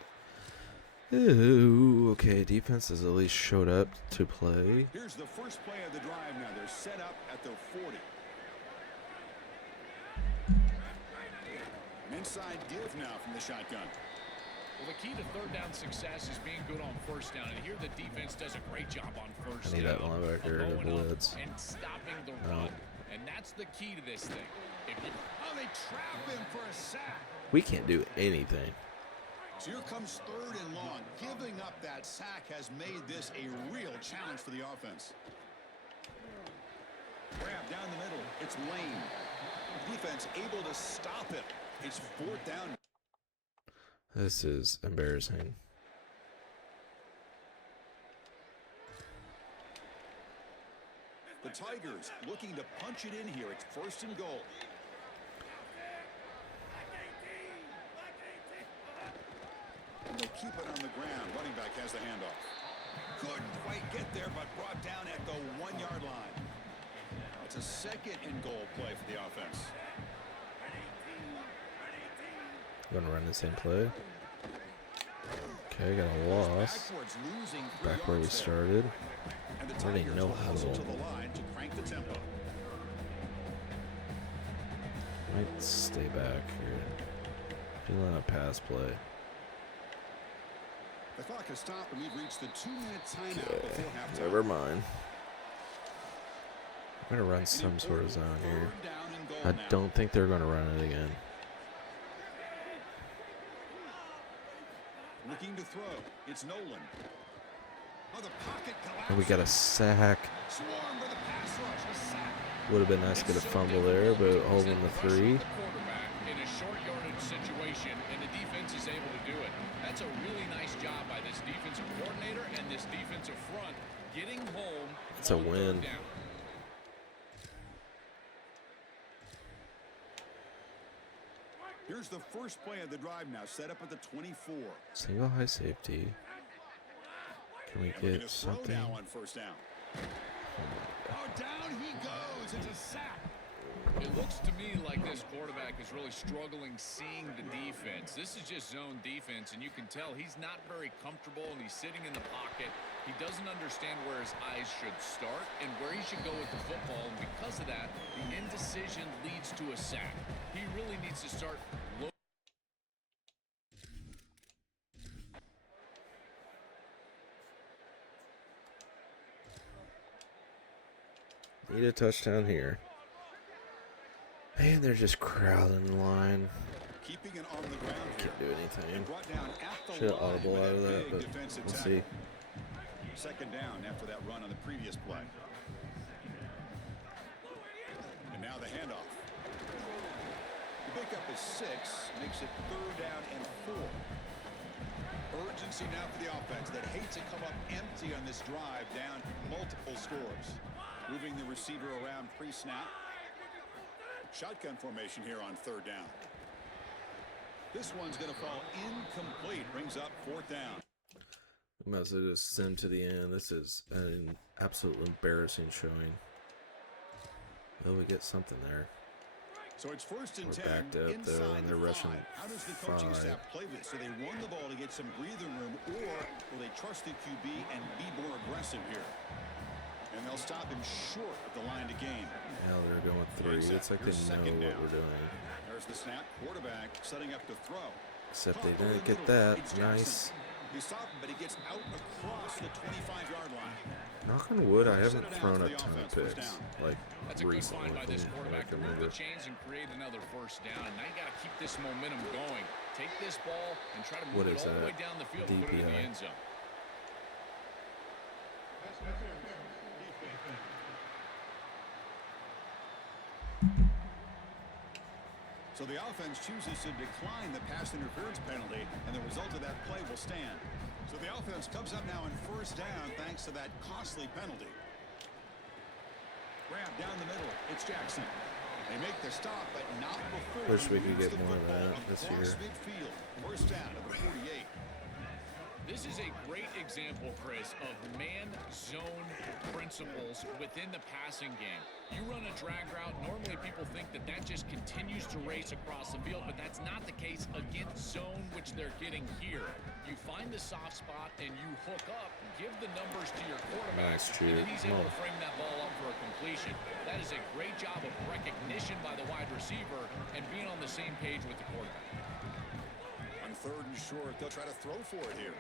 Ooh, okay, defense has at least showed up to play. Here's the first play of the drive now. They're set up at the 40. An inside give now from the shotgun. Well, the key to 3rd down success is being good on first down. And here the defense does a great job on first I need down. that linebacker to of going up blitz. and stopping the No. run. And that's the key to this thing. If you, Oh, they trap him for a sack. We can't do anything. So here comes 3rd and long. Giving up that sack has made this a real challenge for the offense. Grab down the middle. It's Lane. Defense able to stop it. It's 4th down. This is embarrassing. The Tigers looking to punch it in here. It's 1st and goal. And they'll keep it on the ground. Running back has the handoff. Couldn't quite get there, but brought down at the 1-yard line. It's a 2nd and goal play for the offense. Gonna run the same play. Okay, got a loss. Backwards, losing 3 Back where we yards there. started. And the Already Tigers know will how hustle to- to the line to crank the tempo. Might stay back here. Feeling a pass play. The clock has stopped, and we've reached the 2-minute timeout Okay, before halftime. never mind. I'm gonna run some sort of zone here. 3rd down and goal I now. don't think they're gonna run it again. Looking to throw. It's Nolan. Oh, the pocket collapses. And we got a sack. Swarm for the pass rush. A sack. Would have been nice to get a fumble there, but holding the 3. the quarterback in a short yardage situation, and the defense is able to do it. That's a really nice job by this defensive coordinator and this defensive front getting home. It's a on 3rd win. down. Here's the first play of the drive now, set up at the 24. Single high safety. Can we Looking get to throw something? now on 1st down. Oh, down he goes. It's a sack. It looks to me like this quarterback is really struggling seeing the defense. This is just zone defense, and you can tell he's not very comfortable, and he's sitting in the pocket. He doesn't understand where his eyes should start and where he should go with the football, and because of that, the indecision leads to a sack. He really needs to start looking. Need a touchdown here. Man, they're just crowding the line. Keeping it on the ground here. Can't do anything. And brought down at the Should have line audible with out of that, big but defensive we'll tackle. see. 2nd down after that run on the previous play. And now the handoff. pickup is 6, makes it 3rd down and 4. Urgency now for the offense that hates to come up empty on this drive, down multiple scores. Moving the receiver around pre-snap. Shotgun formation here on 3rd down. This one's going to fall incomplete. Brings up 4th down. We might as well just send to the end. This is an absolute embarrassing showing. Will we get something there? So it's 1st and 10. Backed up though, and they're rushing 5. How does the coaching staff play this? So they run the ball to get some breathing room, or will they trust the QB and be more aggressive here? And they'll stop him short of the line to gain. Now they're going 3. It's like they know what we're doing. There's the snap. Quarterback setting up to throw. Except they didn't get that. Nice. He stopped him, but he gets out across the 25-yard line. Knock on wood, I haven't thrown a ton of picks. Like, that's a good recently. find by this quarterback to move the chains and create another 1st down. And now you got to keep this momentum going. Take this ball and try to move it all the way down the field and put it in the end zone. So the offense chooses to decline the pass interference penalty, and the result of that play will stand. So the offense comes up now in 1st down thanks to that costly penalty. Grab down the middle. It's Jackson. They make the stop, but not before. Wish we could get more of that this year. Midfield. 1st down at the 48. This is a great example, Chris, of man-zone principles within the passing game. You run a drag route, normally people think that that just continues to race across the field, but that's not the case against zone, which they're getting here. You find the soft spot and you hook up, give the numbers to your quarterback, and then he's able to frame that ball up for a completion. That is a great job of recognition by the wide receiver and being on the same page with the quarterback. On 3rd and short, they'll try to throw for it here.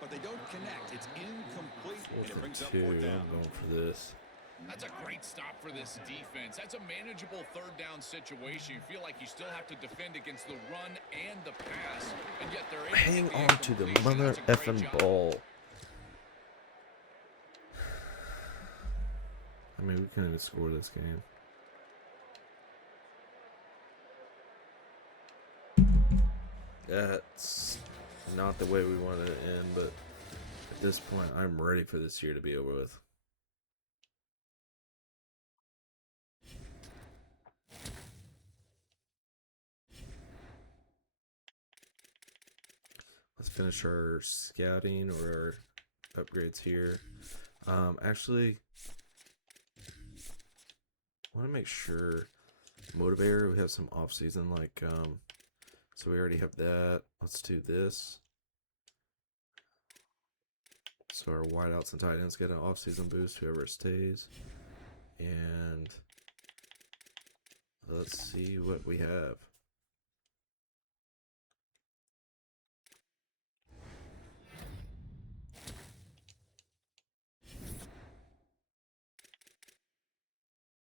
But they don't connect. It's incomplete, and it brings up 4th down. I'm going for this. That's a great stop for this defense. That's a manageable 3rd down situation. You feel like you still have to defend against the run and the pass, and yet they're able Hang to on to the mother effing ball. I mean, we couldn't even score this game. That's not the way we wanted it to end, but at this point, I'm ready for this year to be over with. Let's finish our scouting or our upgrades here. Actually, I want to make sure motivator, we have some off-season, like, so we already have that. Let's do this. So our wideouts and tight ends get an off-season boost, whoever stays. And let's see what we have.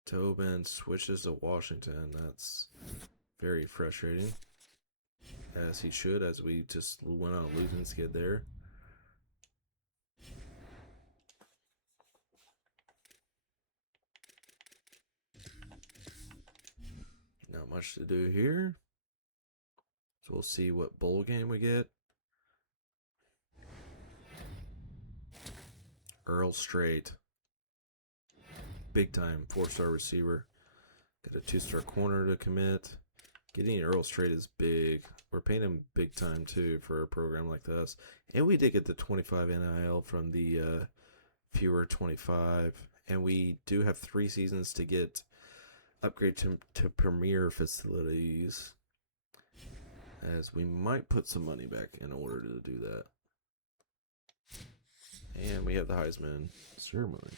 Tobin switches to Washington. That's very frustrating. As he should, as we just went on a losing skid there. Not much to do here. So we'll see what bowl game we get. Earl Strait. Big time 4-star receiver. Got a 2-star corner to commit. Getting Earl Strait is big. We're paying him big time too for a program like this. And we did get the 25 NIL from the fewer 25. And we do have 3 seasons to get upgrade to premier facilities. As we might put some money back in order to do that. And we have the Heisman ceremony.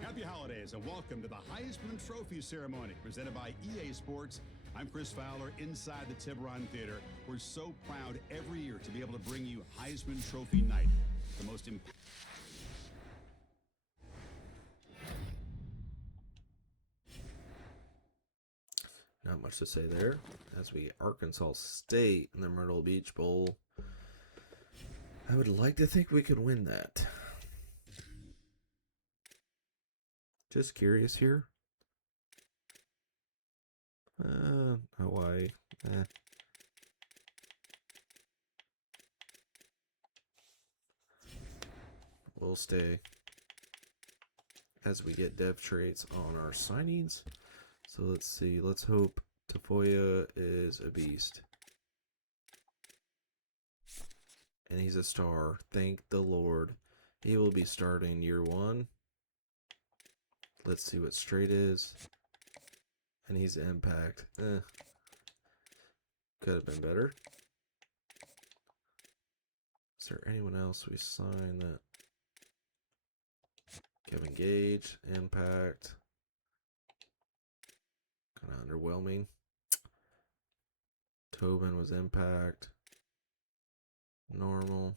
Happy holidays and welcome to the Heisman Trophy ceremony presented by EA Sports. I'm Chris Fowler inside the Tiburon Theater. We're so proud every year to be able to bring you Heisman Trophy night. The most Not much to say there. As we Arkansas State in the Myrtle Beach Bowl. I would like to think we could win that. Just curious here. Hawaii. We'll stay as we get dev traits on our signings. So let's see. Let's hope Tafoya is a beast. And he's a star. Thank the Lord. He will be starting year 1. Let's see what straight is. And he's impact. Could have been better. Is there anyone else we signed that? Kevin Gage, impact. Kind of underwhelming. Tobin was impact. Normal.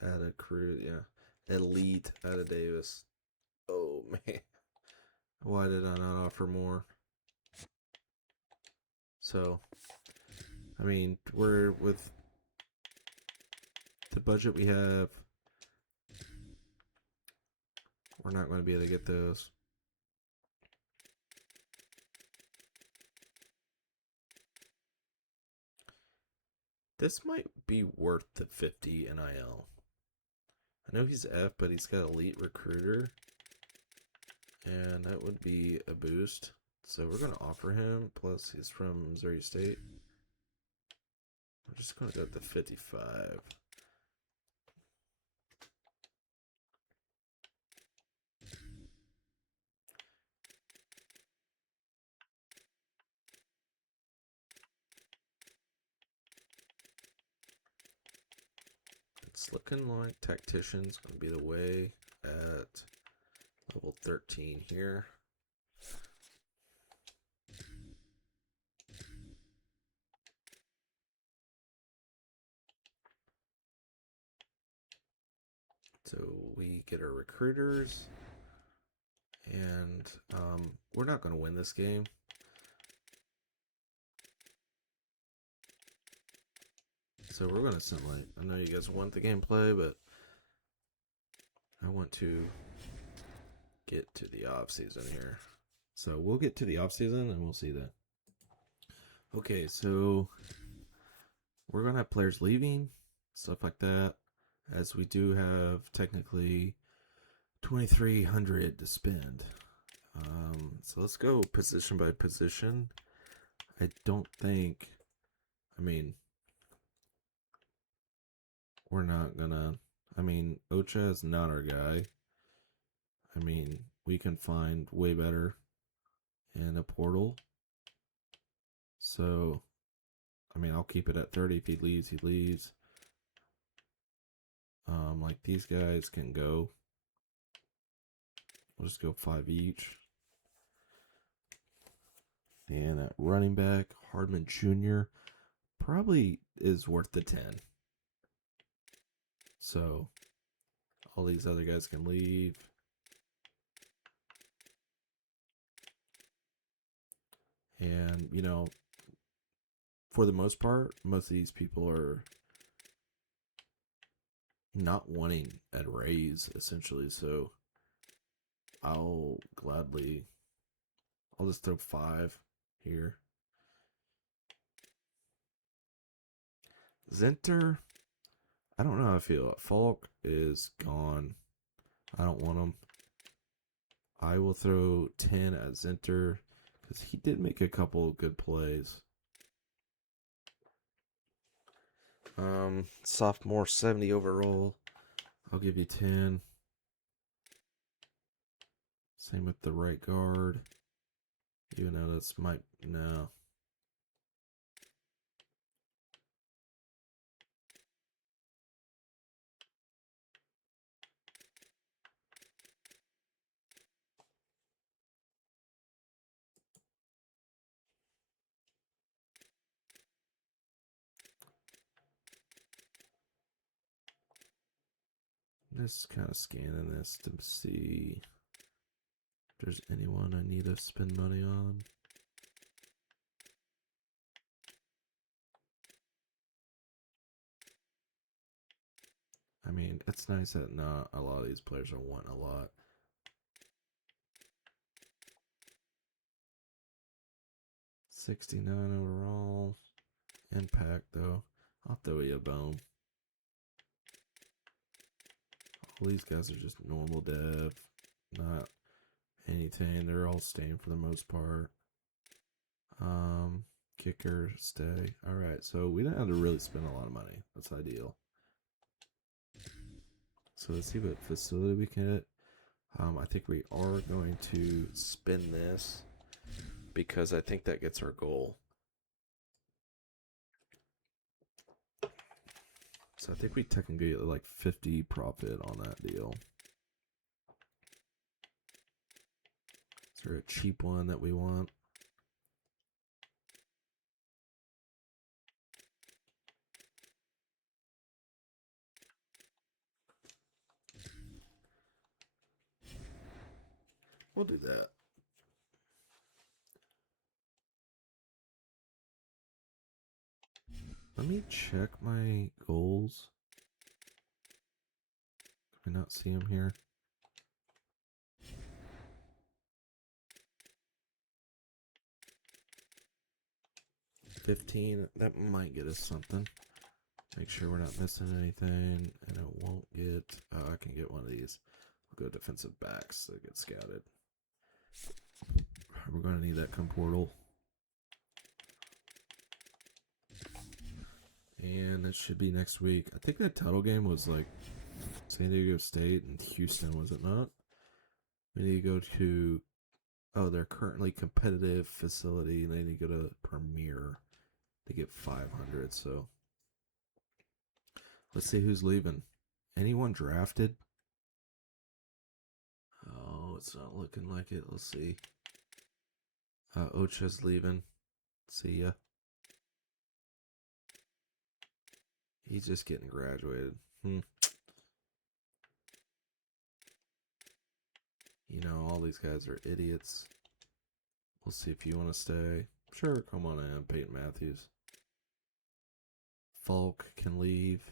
Added Cruz, yeah. Elite out of Davis. Oh, man. Why did I not offer more? So, I mean, we're with the budget we have. We're not going to be able to get those. This might be worth the 50 NIL. I know he's F, but he's got elite recruiter. And that would be a boost. So we're going to offer him. Plus, he's from Missouri State. We're just going to go with the 55. It's looking like Tactician's going to be the way at level 13 here. So we get our recruiters, and we're not going to win this game. So we're going to simulate. I know you guys want the gameplay, but I want to get to the off season here. So we'll get to the off season and we'll see that. Okay, so we're going to have players leaving, stuff like that, as we do have technically 2,300 to spend. So let's go position by position. I don't think, I mean, we're not gonna, Ocha is not our guy. I mean, we can find way better in a portal. So, I'll keep it at 30. If he leaves, he leaves. Like these guys can go. We'll just go 5 each. And at running back, Hardman Jr. probably is worth the 10. So, all these other guys can leave. And, for the most part, most of these people are not wanting a raise, essentially. So, I'll just throw 5 here. Zenter, I don't know how I feel. Falk is gone. I don't want him. I will throw 10 at Zenter because he did make a couple good plays. Sophomore 70 overall. I'll give you 10. Same with the right guard. Even though that's no. Just kind of scanning this to see if there's anyone I need to spend money on. It's nice that not a lot of these players are wanting a lot. 69 overall. Impact, though. I'll throw you a bone. All these guys are just normal dev. Not anything. They're all staying for the most part. Kicker, stay. Alright, so we don't have to really spend a lot of money. That's ideal. So let's see what facility we can get. I think we are going to spin this because I think that gets our goal. So I think we technically get like 50 profit on that deal. Is there a cheap one that we want? We'll do that. Let me check my goals. Can I not see them here? $15. That might get us something. Make sure we're not missing anything, and it won't get. I can get one of these. We'll go defensive backs that get scouted. We're going to need that come portal. And it should be next week. I think that title game was like San Diego State and Houston, was it not? We need to go to, they're currently competitive facility. They need to go to Premier to get 500. So let's see who's leaving. Anyone drafted? Oh, it's not looking like it. Let's see. Ocha's leaving. See ya. He's just getting graduated. You know, all these guys are idiots. We'll see if you want to stay. Sure, come on in, Peyton Matthews. Falk can leave.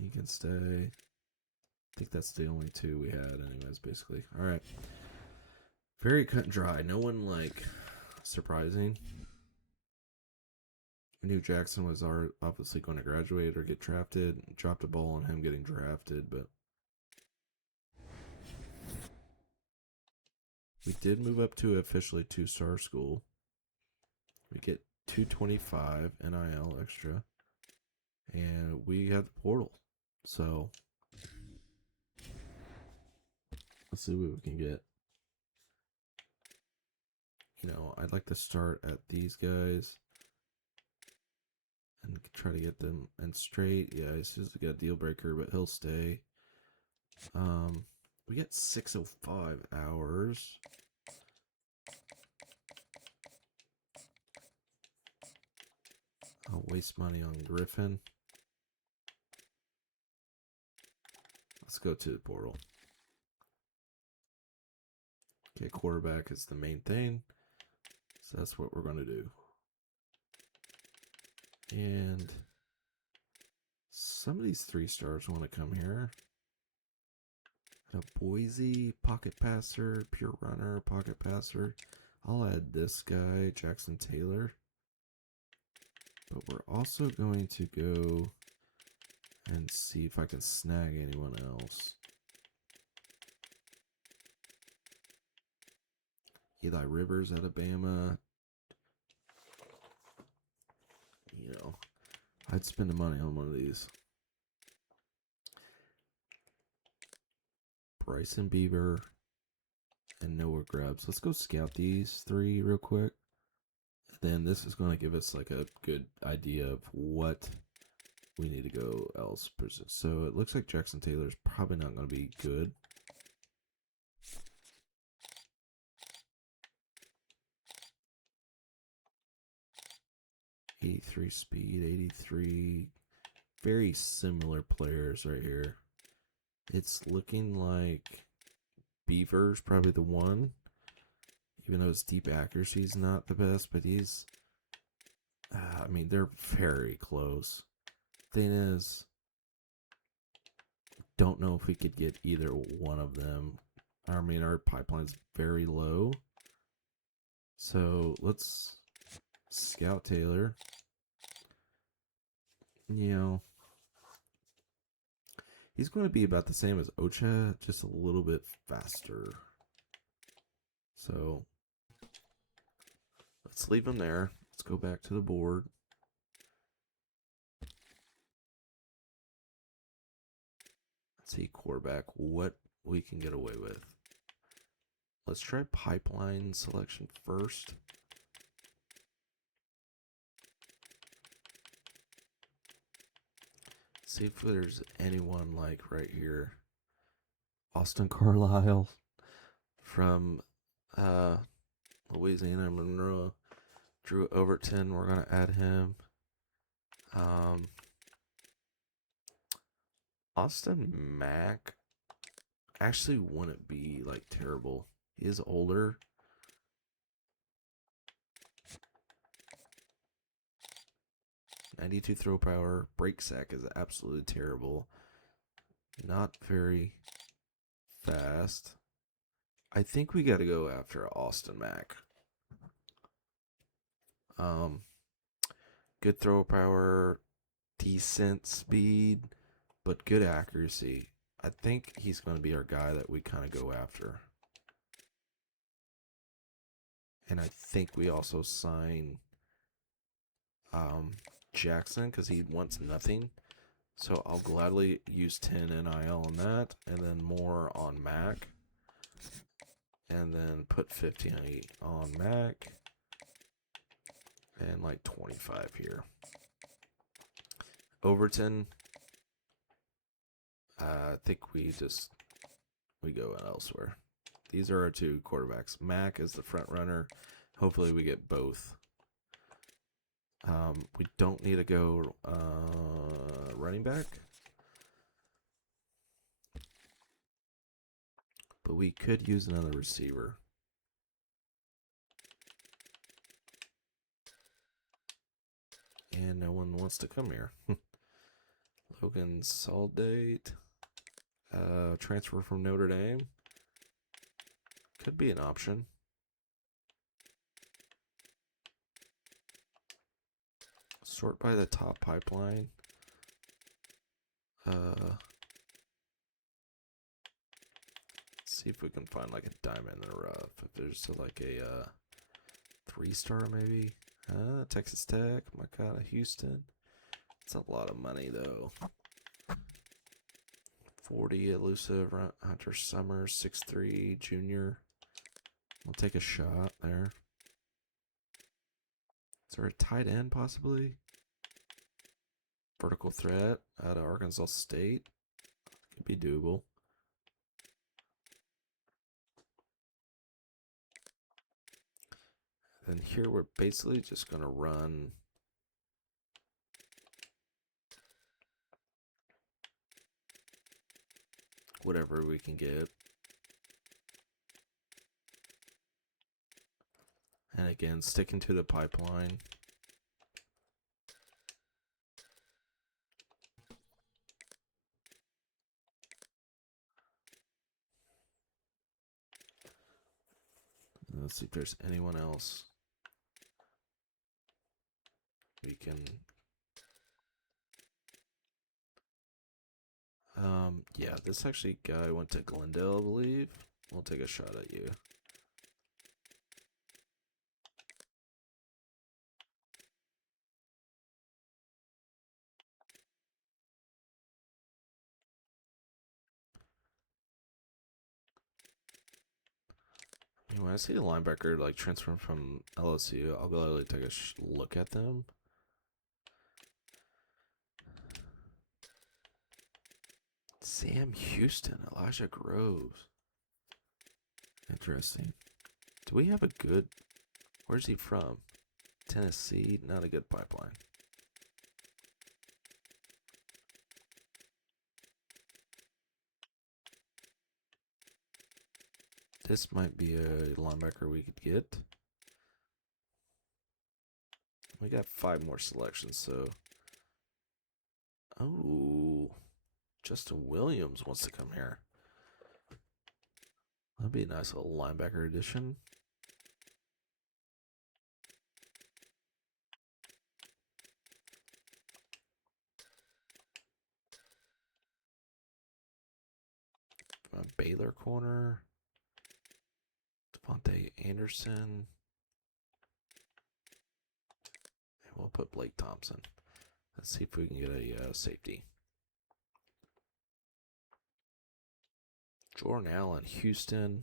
You can stay. I think that's the only two we had anyways, basically. All right. Very cut and dry. No one, like, surprising. I knew Jackson was obviously going to graduate or get drafted. Dropped a ball on him getting drafted, but we did move up to officially 2-star school. We get 225 NIL extra, and we have the portal. So let's see what we can get. You know, I'd like to start at these guys and try to get them in straight. Yeah, he's just got a deal breaker, but he'll stay. We get 605 hours. I'll waste money on Griffin. Let's go to the portal. Okay, quarterback is the main thing. So that's what we're going to do. And some of these 3-stars want to come here. A Boise, pocket passer, pure runner, pocket passer. I'll add this guy, Jackson Taylor. But we're also going to go and see if I can snag anyone else. Eli Rivers out of Bama. You know, I'd spend the money on one of these. Bryson Beaver and Noah Grubbs. Let's go scout these 3 real quick. Then this is going to give us like a good idea of what we need to go else. So it looks like Jackson Taylor's probably not going to be good. .83 speed, 83. Very similar players right here. It's looking like Beaver's probably the one. Even though his deep accuracy is not the best, but he's... I mean, they're very close. Thing is, don't know if we could get either one of them. I mean, our pipeline's very low. So let's scout Taylor. You know, he's going to be about the same as Ocha, just a little bit faster. So let's leave him there. Let's go back to the board. Let's see quarterback, what we can get away with. Let's try pipeline selection first. See if there's anyone like right here. Austin Carlisle from Louisiana Monroe. Drew Overton, we're going to add him. Austin Mack actually wouldn't be like terrible. He is older. .92 throw power. Break sack is absolutely terrible. Not very fast. I think we got to go after Austin Mack. Good throw power, decent speed, but good accuracy. I think he's going to be our guy that we kind of go after. And I think we also sign Jackson because he wants nothing. So I'll gladly use 10 NIL on that, and then more on Mac. And then put 50 on Mac. And like 25 here. Overton. I think we go elsewhere. These are our two quarterbacks. Mac is the front runner. Hopefully we get both. We don't need to go running back. But we could use another receiver. And no one wants to come here. Logan Saldate. Transfer from Notre Dame. Could be an option. Sort by the top pipeline. See if we can find like a diamond in the rough. If there's like a 3-star maybe. Texas Tech, Makata, Houston. It's a lot of money though. 40 elusive Hunter Summers, 6'3", junior. We'll take a shot there. Is there a tight end possibly? Vertical threat out of Arkansas State. Could be doable. And here we're basically just going to run whatever we can get. And again, sticking to the pipeline. Let's see if there's anyone else we can. Yeah, this actually guy went to Glendale, I believe. We'll take a shot at you. When I see a linebacker like transfer from LSU, I'll gladly take a look at them. Sam Houston, Elijah Groves. Interesting. Do we have a good... Where's he from? Tennessee, not a good pipeline. This might be a linebacker we could get. We got 5 more selections, so... Oh... Justin Williams wants to come here. That'd be a nice little linebacker addition. Baylor corner. Devontae Anderson. And we'll put Blake Thompson. Let's see if we can get a safety. Jordan Allen, Houston.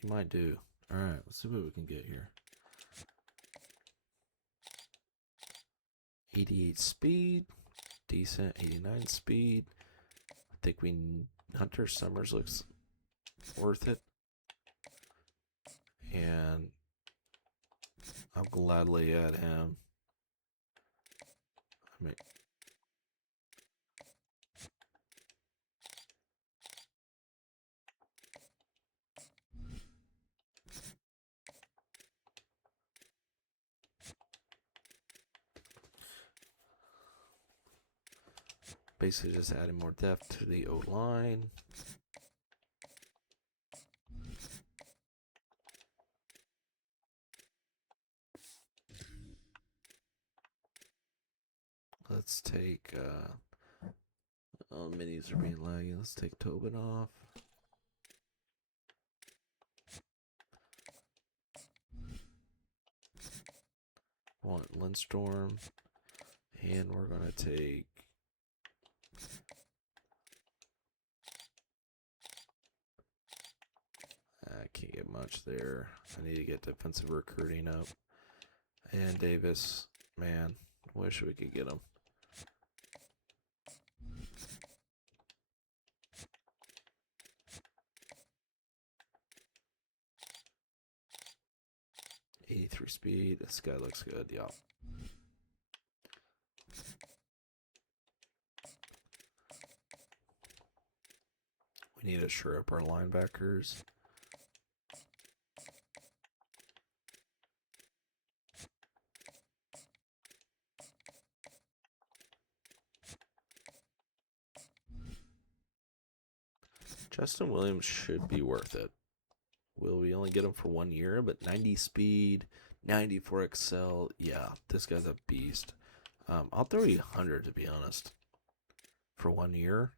He might do. All right, let's see what we can get here. 88 speed. Decent. 89 speed. I think Hunter Summers looks worth it. And I'll gladly add him. I mean, basically just adding more depth to the O-line. Let's take, minis are being laggy. Let's take Tobin off. Want Lindstorm. And we're going to take I can't get much there. I need to get defensive recruiting up. And Davis, man, wish we could get him. .83 speed. This guy looks good, y'all. We need to shore up our linebackers. Justin Williams should be worth it. Will we only get him for 1 year? But 90 speed, 94 excel. Yeah, this guy's a beast. I'll throw you 100 to be honest. For 1 year.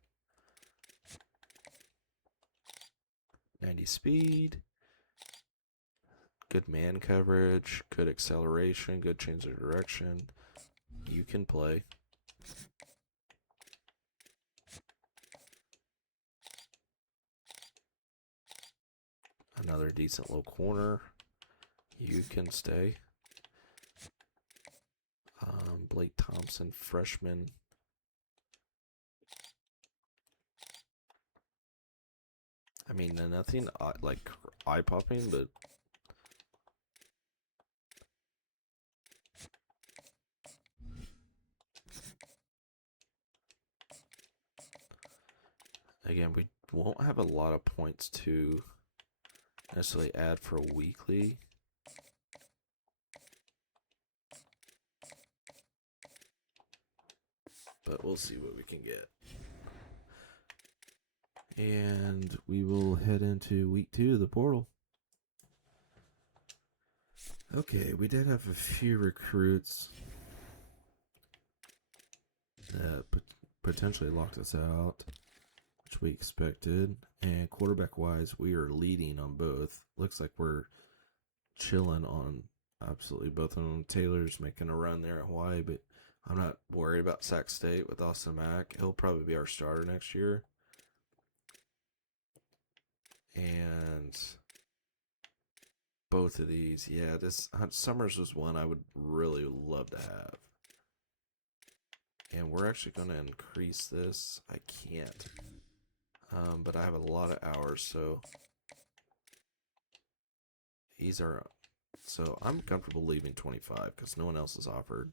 90 speed. Good man coverage. Good acceleration. Good change of direction. You can play. Another decent low corner. You can stay. Blake Thompson, freshman. I mean, nothing like eye-popping, but again, we won't have a lot of points to necessarily add for a weekly. But we'll see what we can get. And we will head into week 2 of the portal. Okay, we did have a few recruits that potentially locked us out, which we expected. And quarterback-wise, we are leading on both. Looks like we're chilling on absolutely both of them. Taylor's making a run there at Hawaii, but I'm not worried about Sac State with Austin Mack. He'll probably be our starter next year. And both of these, yeah, this Summers was one I would really love to have. And we're actually going to increase this. I can't. But I have a lot of hours, so so I'm comfortable leaving 25 because no one else is offered.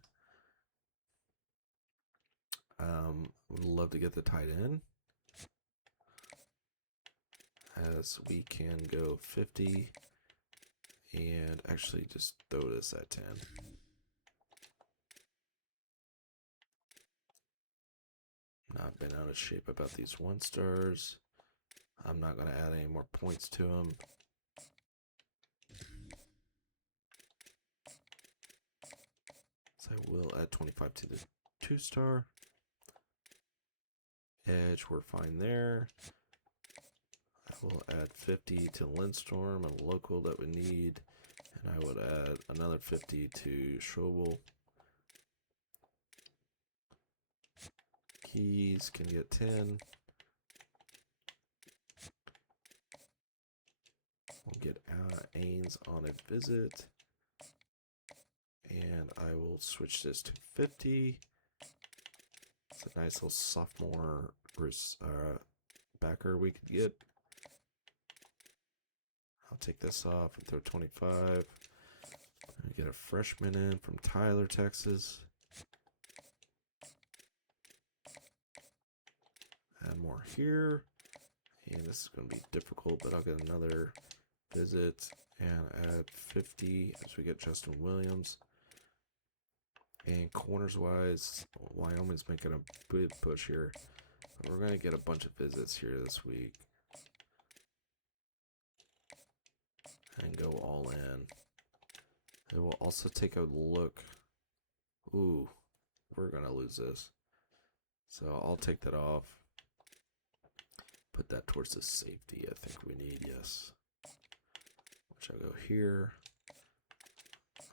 Would love to get the tight end. As we can go 50 and actually just throw this at 10. not been out of shape about these 1-stars. I'm not going to add any more points to them. So I will add 25 to the 2-star. Edge, we're fine there. I will add 50 to Lindstorm, a local that we need. And I would add another 50 to Schobel. Keys can get 10. We'll get Ains on a visit. And I will switch this to 50. It's a nice little sophomore backer we could get. I'll take this off and throw 25. And get a freshman in from Tyler, Texas. Add more here. And this is going to be difficult, but I'll get another visit and add 50 as we get Justin Williams. And corners wise, Wyoming's making a big push here. But we're going to get a bunch of visits here this week. And go all in. And we'll also take a look. Ooh, we're going to lose this. So I'll take that off. Put that towards the safety I think we need, yes. Which I'll go here.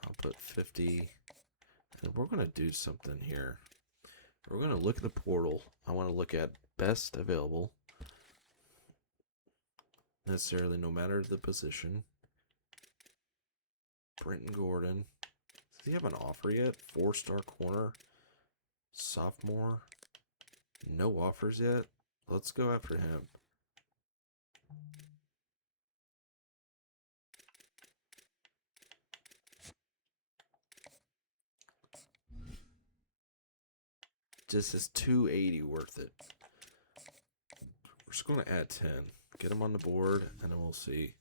I'll put 50. And we're going to do something here. We're going to look at the portal. I want to look at best available. Necessarily, no matter the position. Brenton Gordon. Does he have an offer yet? 4-star corner. Sophomore. No offers yet. Let's go after him. Just is 280 worth it. We're just going to add 10. Get him on the board, and then we'll see.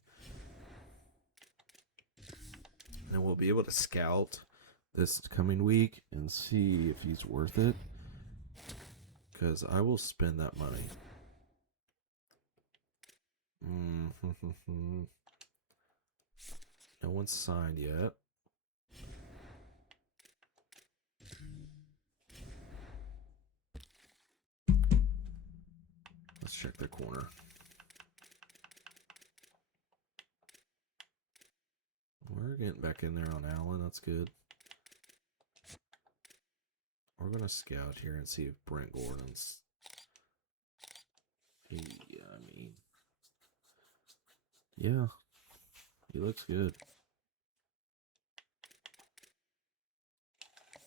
And then we'll be able to scout this coming week and see if he's worth it. Because I will spend that money. No one's signed yet. Let's check the corner. We're getting back in there on Allen. That's good. We're going to scout here and see if Brent Gordon's... Yeah. He looks good.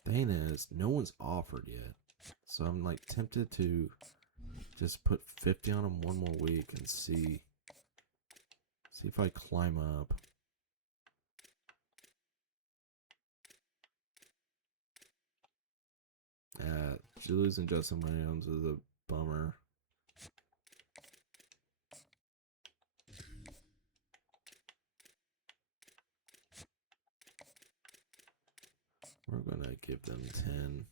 Thing is, no one's offered yet. So I'm like tempted to just put 50 on him one more week and see if I climb up. Losing Justin Williams is a bummer. We're going to give them 10.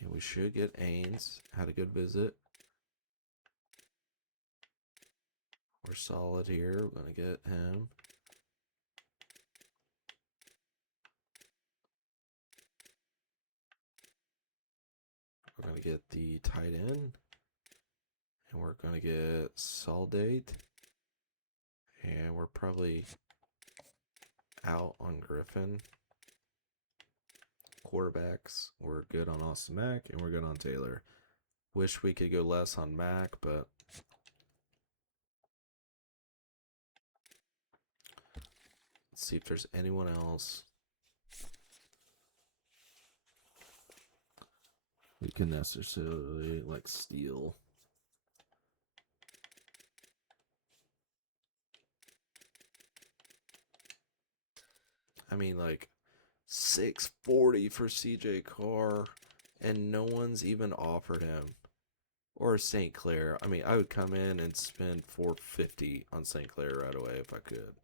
And we should get Ains. Had a good visit. We're solid here. We're going to get him. We're going to get the tight end. And we're going to get Saldate. And we're probably out on Griffin. Quarterbacks, we're good on Austin Mack, and we're good on Taylor. Wish we could go less on Mack, but let's see if there's anyone else we can necessarily like steal. I mean, like 640 for CJ Carr, and no one's even offered him. Or St. Clair. I mean, I would come in and spend $450 on St. Clair right away if I could.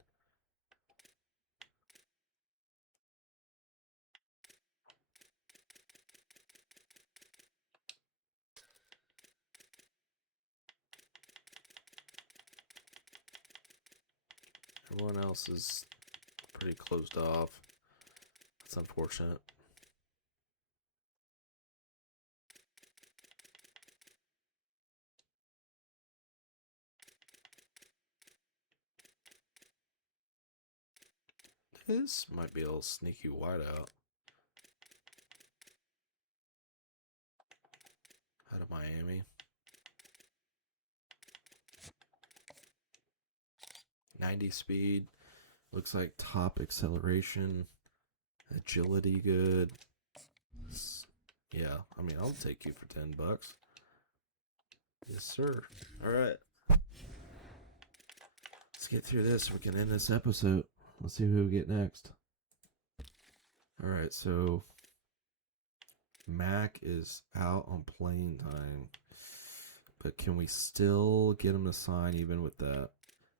Everyone else is pretty closed off. That's unfortunate. This might be a little sneaky whiteout. Out of Miami. 90 speed. Looks like top acceleration. Agility good. Yeah, I mean, I'll take you for $10. Yes, sir. All right. Let's get through this. We can end this episode. Let's see who we get next. All right, so Mac is out on playing time. But can we still get him to sign even with that?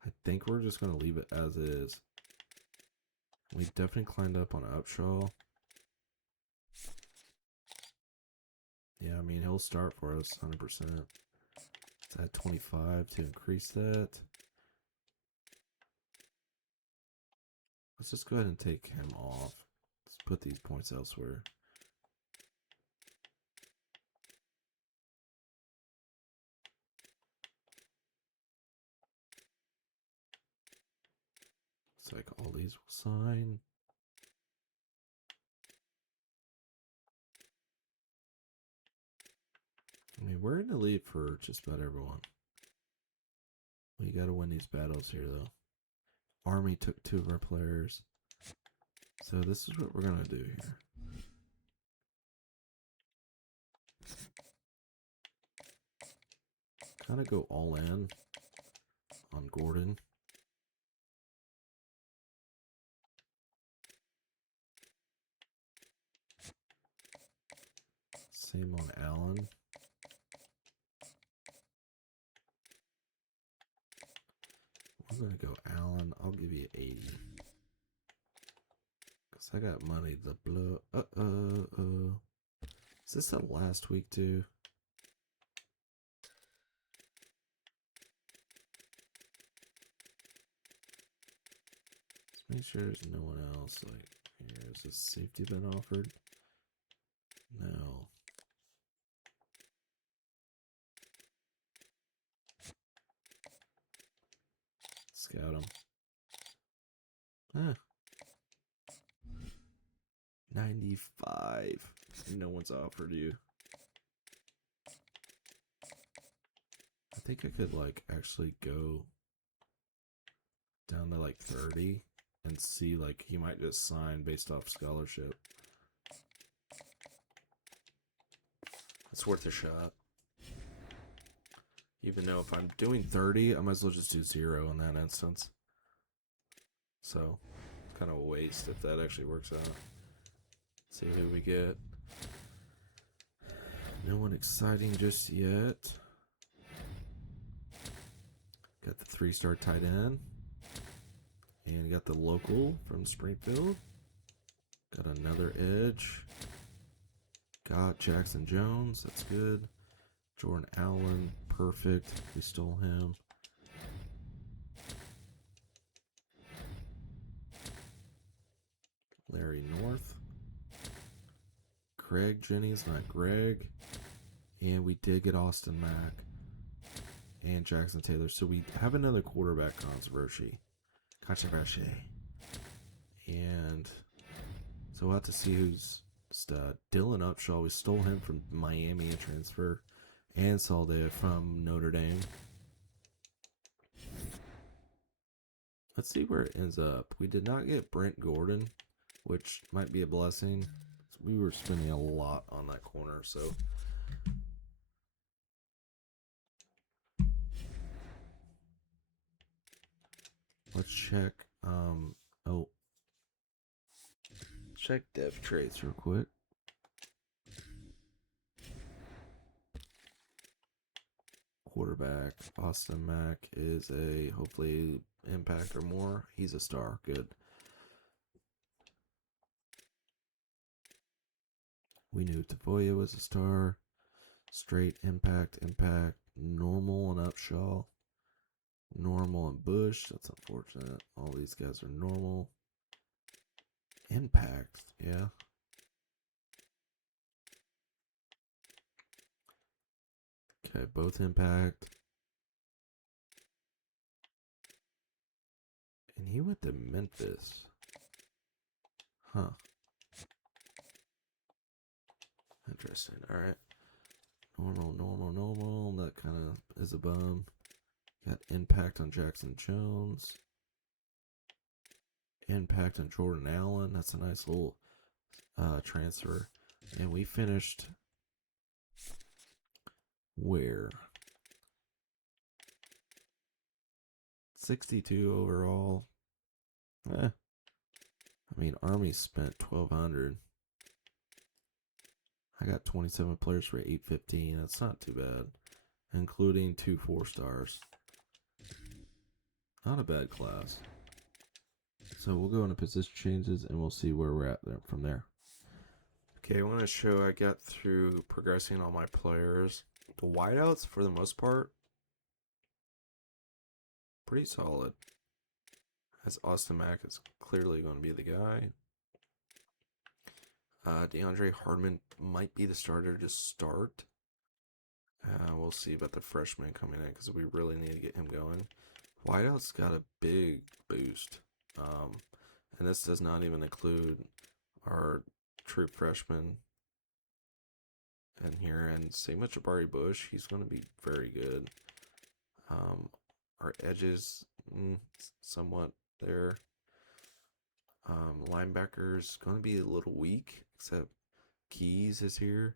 I think we're just going to leave it as is. We definitely climbed up on Upshaw. Yeah, I mean, he'll start for us 100%. Let's add 25 to increase that. Let's just go ahead and take him off. Let's put these points elsewhere. It's like all these will sign. I mean, we're in the lead for just about everyone. We got to win these battles here, though. Army took 2 of our players. So this is what we're going to do here. Kind of go all in on Gordon. Same on Allen. We're going to go Allen. I'll give you 80. Because I got money to blow. Is this the last week, too? Let's make sure there's no one else. Like, here, has this safety been offered? No. Scout him. Huh. 95. No one's offered you. I think I could, like, actually go down to, like, 30 and see, like, he might just sign based off scholarship. It's worth a shot. Even though if I'm doing 30, I might as well just do 0 in that instance. So, kind of a waste if that actually works out. See who we get. No one exciting just yet. Got the 3-star tight end. And got the local from Springfield. Got another edge. Got Jackson Jones. That's good. Jordan Allen. Perfect. We stole him. Larry North. Craig Jennings, not Greg. And we did get Austin Mack. And Jackson Taylor. So we have another quarterback controversy. And so we'll have to see who's stud. Dylan Upshaw, we stole him from Miami, a transfer. And Salde from Notre Dame. Let's see where it ends up. We did not get Brent Gordon, which might be a blessing. We were spending a lot on that corner, so. Let's check. Check dev traits real quick. Quarterback Austin Mack is a hopefully impact or more. He's a star. Good. We knew Tavoya was a star. Straight impact, normal and Upshaw. Normal and Bush. That's unfortunate. All these guys are normal. Impact. Yeah. Okay, both impact. And he went to Memphis. Huh. Interesting. All right. Normal. That kind of is a bum. Got impact on Jackson Jones. Impact on Jordan Allen. That's a nice little transfer. And we finished where? 62 overall. I mean, Army spent 1,200. I got 27 players for 815. That's not too bad, including 2 4-stars. Not a bad class. So we'll go into position changes and we'll see where we're at there from there. Okay, I want to show I got through progressing all my players. The wideouts, for the most part, pretty solid. As Austin Mack is clearly going to be the guy. DeAndre Hardman might be the starter to start. We'll see about the freshman coming in because we really need to get him going. Wideout's got a big boost. And this does not even include our true freshman in here. And same with Jabari Bush. He's going to be very good. Our edges, somewhat there. Linebackers going to be a little weak, except Keys is here.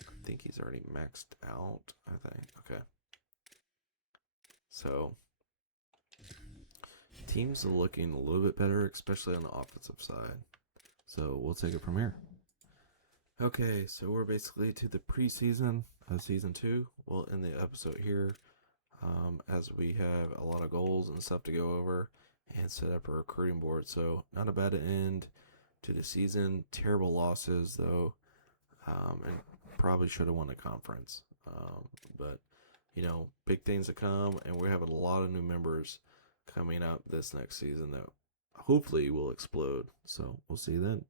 I think he's already maxed out, I think. Okay. So, teams are looking a little bit better, especially on the offensive side. So, we'll take it from here. Okay, so we're basically to the preseason of season 2. We'll end the episode here as we have a lot of goals and stuff to go over and set up a recruiting board. So, not a bad end to the season. Terrible losses, though, and probably should have won the conference. But, you know, big things to come, and we have a lot of new members coming up this next season that hopefully will explode. So, we'll see you then.